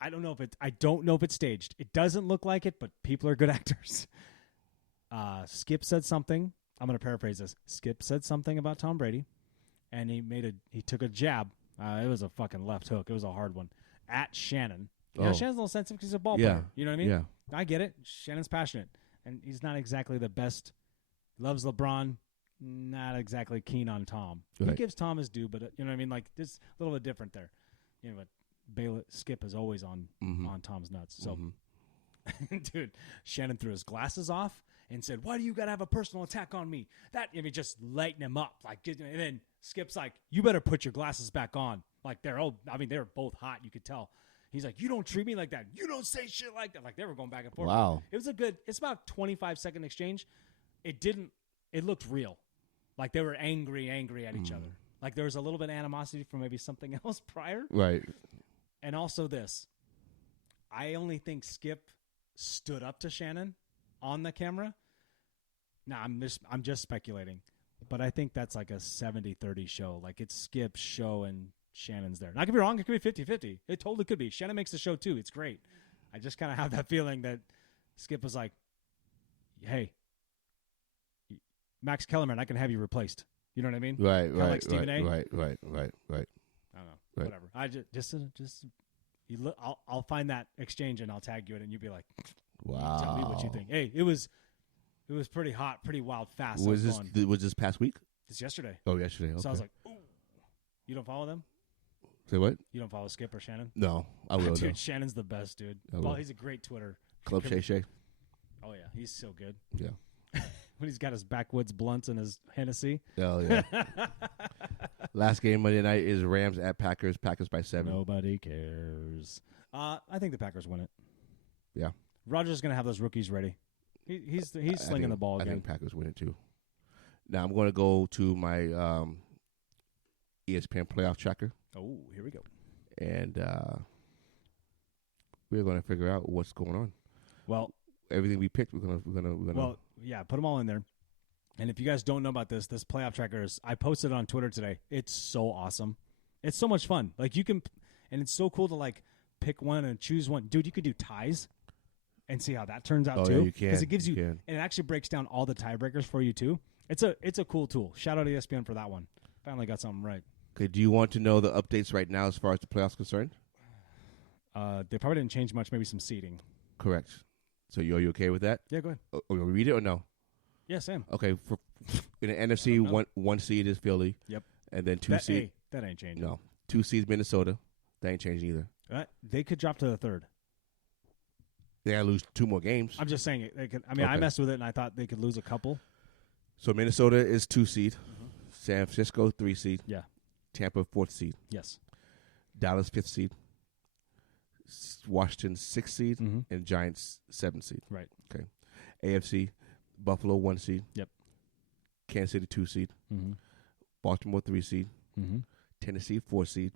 I don't know if it's staged. It doesn't look like it, but people are good actors. Skip said something. I'm going to paraphrase this. Skip said something about Tom Brady, and he took a jab. It was a fucking left hook. It was a hard one at Shannon. You know, Shannon's a little sensitive because he's a ball player. You know what I mean? Yeah. I get it. Shannon's passionate, and he's not exactly the best. Loves LeBron. Not exactly keen on Tom. Right. He gives Tom his due, but you know what I mean. Like this, a little bit different there. You know, but Skip is always on Tom's nuts. So, dude, Shannon threw his glasses off and said, "Why do you gotta have a personal attack on me?" Just lighting him up. And then Skip's like, "You better put your glasses back on." Like they were both hot. You could tell. He's like, "You don't treat me like that. You don't say shit like that." Like they were going back and forth. Wow. It's about a 25-second exchange. It looked real. Like they were angry at each other. Like there was a little bit of animosity from maybe something else prior. Right. And also this. I only think Skip stood up to Shannon on the camera. Now, I'm just speculating. But I think that's like a 70-30 show. Like it's Skip's show and Shannon's there. Not going to be wrong. It could be 50-50. It totally could be. Shannon makes the show too. It's great. I just kind of have that feeling that Skip was like, hey, Max Kellerman, I can have you replaced. You know what I mean? Right. Like Stephen A. Right. I don't know. Right. Whatever. I just you look. I'll find that exchange and I'll tag you in, and you'll be like, "Wow." Tell me what you think. Hey, it was pretty hot, pretty wild, fast. Was this past week? It's yesterday. Oh, yesterday. Okay. So I was like, "Ooh, you don't follow them? Say what? You don't follow Skip or Shannon? No, I will. Dude, Shannon's the best, dude. Well, he's a great Twitter. Club Shay Shay. Oh yeah, he's so good. Yeah. When he's got his backwoods blunts and his Hennessy. Oh, yeah. Last game Monday night is Rams at Packers. Packers by 7. Nobody cares. I think the Packers win it. Yeah. Rodgers is going to have those rookies ready. He's slinging the ball again. I think Packers win it too. Now I'm going to go to my ESPN playoff tracker. Oh, here we go. And we're going to figure out what's going on. Well, everything we picked, we're gonna. Well, yeah, put them all in there. And if you guys don't know about this playoff tracker I posted it on Twitter today. It's so awesome. It's so much fun. Like you can, and it's so cool to like pick one and choose one. Dude, you could do ties and see how that turns out too. Yeah, you can. Because it gives you, and it actually breaks down all the tiebreakers for you too. It's a cool tool. Shout out to ESPN for that one. Finally got something right. Okay, do you want to know the updates right now as far as the playoffs concerned? They probably didn't change much. Maybe some seeding. Correct. So are you okay with that? Yeah, go ahead. Oh, you read it or no? Yeah, Sam. Okay, for in the NFC, one seed is Philly. Yep. And then two seed. Hey, that ain't changing. No, 2 seeds Minnesota. That ain't changing either. They could drop to the third. They gotta lose 2 more games. I'm just saying it. They could. I mean, I messed with it and I thought they could lose a couple. So Minnesota is 2 seed. Mm-hmm. San Francisco 3 seed. Yeah. Tampa 4th seed. Yes. Dallas 5th seed. Washington 6th seed, and Giants 7th seed. Right. Okay. AFC, Buffalo 1 seed. Yep. Kansas City 2 seed. Baltimore 3 seed. Tennessee 4 seed.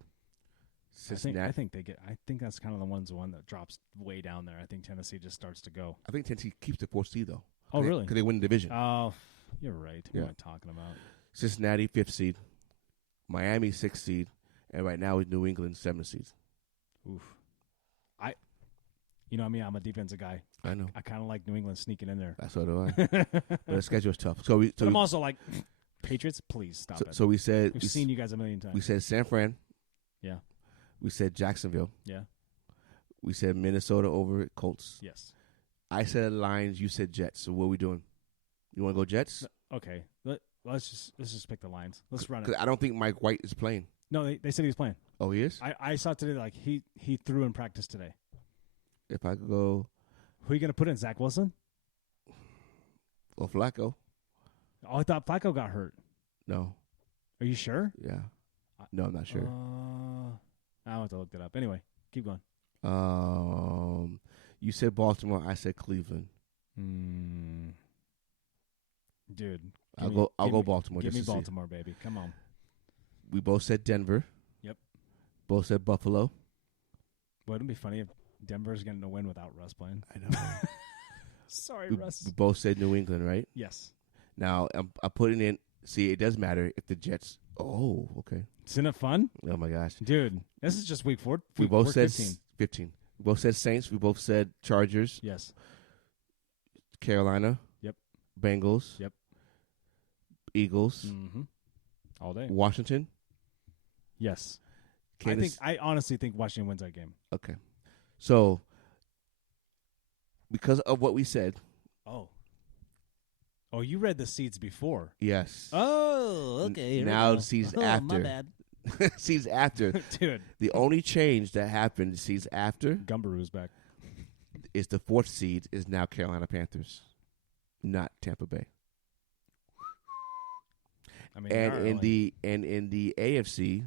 Cincinnati. I think that's kind of the one that drops way down there. I think Tennessee just starts to go. I think Tennessee keeps the 4th seed though. Oh, really? Because they win the division. Oh, you're right. What am I talking about? Cincinnati 5th seed. Miami 6th seed, and right now is New England 7th seed. Oof. I'm a defensive guy. I know. I kind of like New England sneaking in there. That's what I. But the schedule's tough. So I'm also like, Patriots, please stop it. So we said we've seen you guys a million times. We said San Fran. Yeah. We said Jacksonville. Yeah. We said Minnesota over Colts. Yes. I said Lions. You said Jets. So what are we doing? You want to go Jets? Okay. Let's just pick the Lions. Let's run it. Because I don't think Mike White is playing. No, they said he was playing. Oh, he is? I saw today like he threw in practice today. If I could go. Who are you going to put in? Zach Wilson? Or Flacco? Oh, I thought Flacco got hurt. No. Are you sure? Yeah. No, I'm not sure. I'll have to look that up. Anyway, keep going. You said Baltimore. I said Cleveland. Dude. I'll go Baltimore. Give me Baltimore, baby. Come on. We both said Denver. Yep. Both said Buffalo. Wouldn't it be funny if Denver's going to win without Russ playing? I know. Sorry, Russ. We both said New England, right? Yes. Now, I'm putting in. See, it does matter if the Jets. Oh, okay. Isn't it fun? Oh, my gosh. Dude, this is just week 4. We both said 15. We both said Saints. We both said Chargers. Yes. Carolina. Yep. Bengals. Yep. Eagles. All day. Washington. Yes. I honestly think Washington wins that game. Okay. So, because of what we said. Oh, you read the seeds before. Yes. Oh, okay. Now the seeds after. My bad. Seeds after. Dude. The only change that happened seeds after. Gumbaroo's back. Is the 4th seed is now Carolina Panthers, not Tampa Bay. I mean, and in the AFC,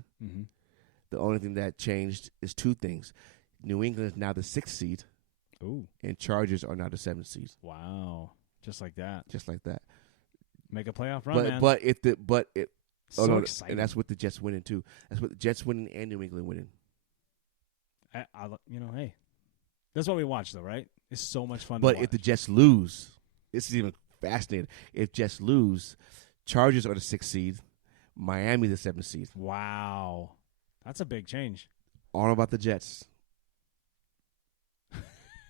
the only thing that changed is 2 things. New England is now the 6th seed. Ooh. And Chargers are now the 7th seed. Wow. Just like that. Just like that. Make a playoff run, man. So exciting. And that's with the Jets winning too. That's with the Jets winning and New England winning. Hey, that's what we watch though, right? It's so much fun. But if the Jets lose, this is even fascinating. If Jets lose, Chargers are the 6th seed, Miami the 7th seed. Wow, that's a big change. All about the Jets.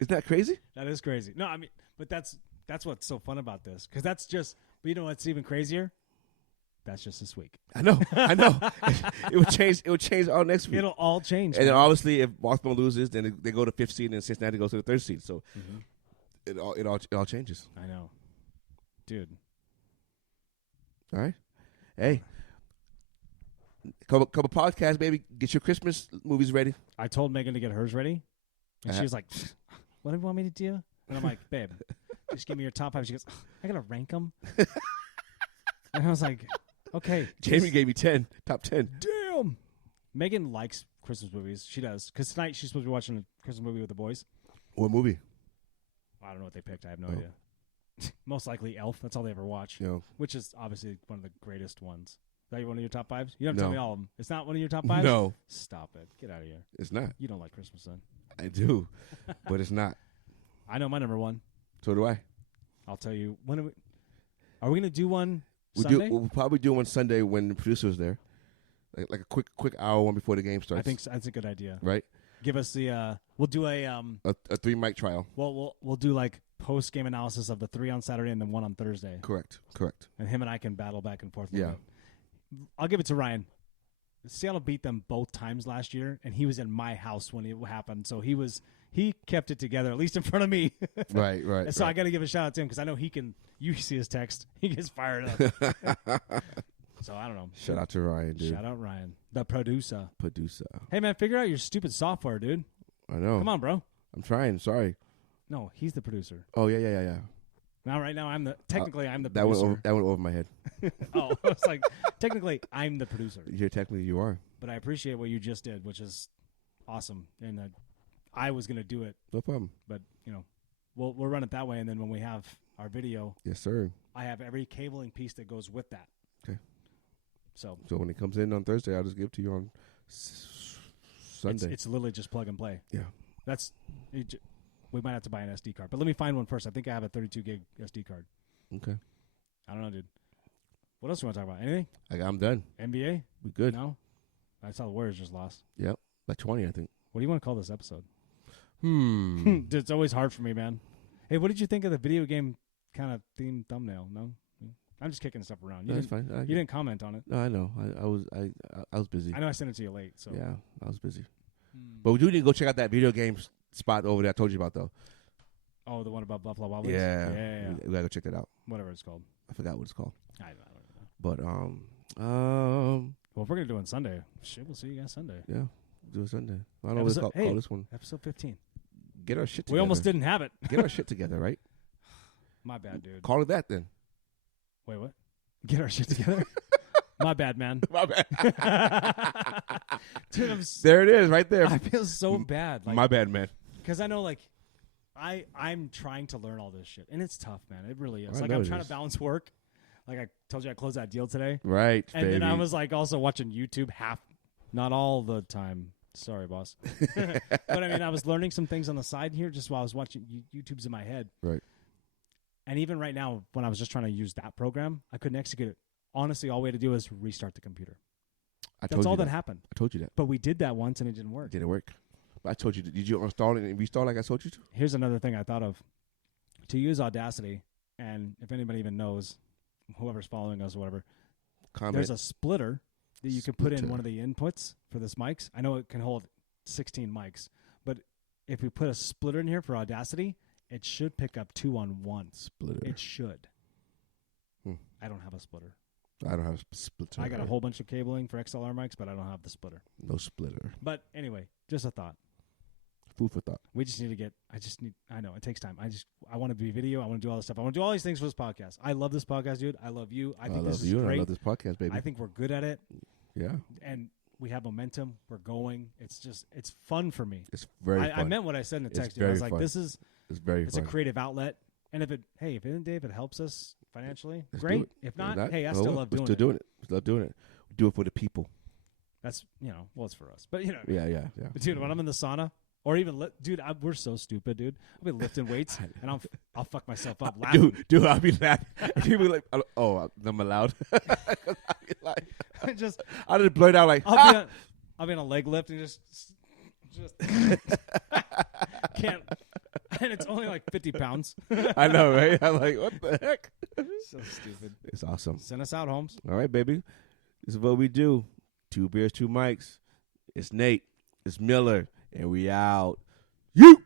Isn't that crazy? That is crazy. No, I mean, but that's what's so fun about this, because that's just. But you know what's even crazier? That's just this week. I know. It would change. It would change all next week. It'll all change. And then obviously, if Baltimore loses, then they go to 5th seed, and Cincinnati goes to the 3rd seed. So it all changes. I know, dude. All right, hey, couple podcasts, baby. Get your Christmas movies ready. I told Megan to get hers ready, and she was like, "What do you want me to do?" And I'm like, "Babe, just give me your top 5." She goes, "I gotta rank them." And I was like, okay. Jamie gave me 10, top 10. Damn. Megan likes Christmas movies. She does. Because tonight she's supposed to be watching a Christmas movie with the boys. What movie? I don't know what they picked. I have no idea. Most likely Elf. That's all they ever watch. Which is obviously one of the greatest ones. Is that one of your top 5s? You don't have to tell me all of them. It's not one of your top 5s? No. Stop it. Get out of here. It's not. You don't like Christmas, son. I do, but it's not. I know my number 1. So do I. I'll tell you. When are we going to do one Sunday? We'll probably do one Sunday when the producer's there. Like a quick hour one before the game starts. I think that's a good idea. Right? Give us the we'll do a 3-mic trial. Well, we'll do like post-game analysis of the 3 on Saturday and then 1 on Thursday. Correct. And him and I can battle back and forth a little bit. I'll give it to Ryan. Seattle beat them both times last year, and he was in my house when it happened. So he kept it together, at least in front of me. Right. And so I got to give a shout out to him because I know he can. You see his text, he gets fired up. So I don't know. Shout out to Ryan, dude. Shout out Ryan, the producer. Hey man, figure out your stupid software, dude. I know. Come on, bro. I'm trying. Sorry. No, he's the producer. Oh yeah. Now, I'm the that producer. That went over my head. Oh, it's like technically I'm the producer. Yeah, technically you are. But I appreciate what you just did, which is awesome. And I was gonna do it. No problem. But we'll run it that way, and then when we have our video, yes, sir. I have every cabling piece that goes with that. Okay. So when it comes in on Thursday, I'll just give it to you on Sunday. It's literally just plug and play. Yeah. We might have to buy an SD card, but let me find one first. I think I have a 32 gig SD card. Okay. I don't know, dude. What else do you want to talk about? Anything? I'm done. NBA? We good. No? I saw the Warriors just lost. Yep. Like 20, I think. What do you want to call this episode? Dude, it's always hard for me, man. Hey, what did you think of the video game kind of theme thumbnail? No? I'm just kicking stuff around. That's fine. You didn't comment on it. No, I know. I was busy. I know I sent it to you late. So yeah, I was busy. But we do need to go check out that video game spot over there I told you about, though. Oh, the one about Buffalo Wild Wings? Yeah. We gotta go check that out. Whatever it's called. I forgot what it's called. I don't know. But well, if we're gonna do it on Sunday, shit, we'll see you guys Sunday. Yeah, do it Sunday. I don't know what it's called. Call this one episode 15. Get our shit together. We almost didn't have it. Get our shit together, right? My bad, dude. Call it that then. Wait, what? Get our shit together. My bad, man. My bad. Dude, there it is, right there. I feel so bad. My bad, man. Because I know, I'm trying to learn all this shit, and it's tough, man. It really is. I'm trying to balance work. Like I told you, I closed that deal today. Right, and then I was also watching YouTube not all the time. Sorry, boss. But I mean, I was learning some things on the side here just while I was watching YouTube's in my head. Right. And even right now, when I was just trying to use that program, I couldn't execute it. Honestly, all we had to do was restart the computer. That's all that happened. I told you that. But we did that once, and it didn't work. It didn't work. But I told you, did you install it and restart like I told you to? Here's another thing I thought of. To use Audacity, and if anybody even knows, whoever's following us or whatever, there's a splitter that you can put in one of the inputs for this mics. I know it can hold 16 mics, but if we put a splitter in here for Audacity, it should pick up 2 on 1. Splitter. It should. I don't have a splitter. I don't have a splitter. I got a whole bunch of cabling for XLR mics, but I don't have the splitter. No splitter. But anyway, just a thought. Food for thought. We just need to I know, it takes time. I want to be video. I want to do all this stuff. I want to do all these things for this podcast. I love this podcast, dude. I love you. I think this is great. I love this podcast, baby. I think we're good at it. Yeah. And we have momentum. We're going. It's fun for me. It's very fun. I meant what I said in the text. I was like, fun. It's very fun. A creative outlet. And if it helps us financially, great. If not, hey, I still love doing it. We're still doing it. We love doing it. We do it for the people. That's, it's for us. But, Yeah. But, dude, when I'm in the sauna, or even, we're so stupid, dude. I'll be lifting weights, and I'll fuck myself up laughing. Dude, I'll be laughing. People be like, oh, I'm allowed. I'll just blurt out like, I'll be on a leg lift and just can't. And it's only like 50 pounds. I know, right? I'm like, what the heck? So stupid. It's awesome. Send us out, Holmes. All right, baby. This is what we do. 2 beers, 2 mics. It's Nate. It's Miller. And we out. You.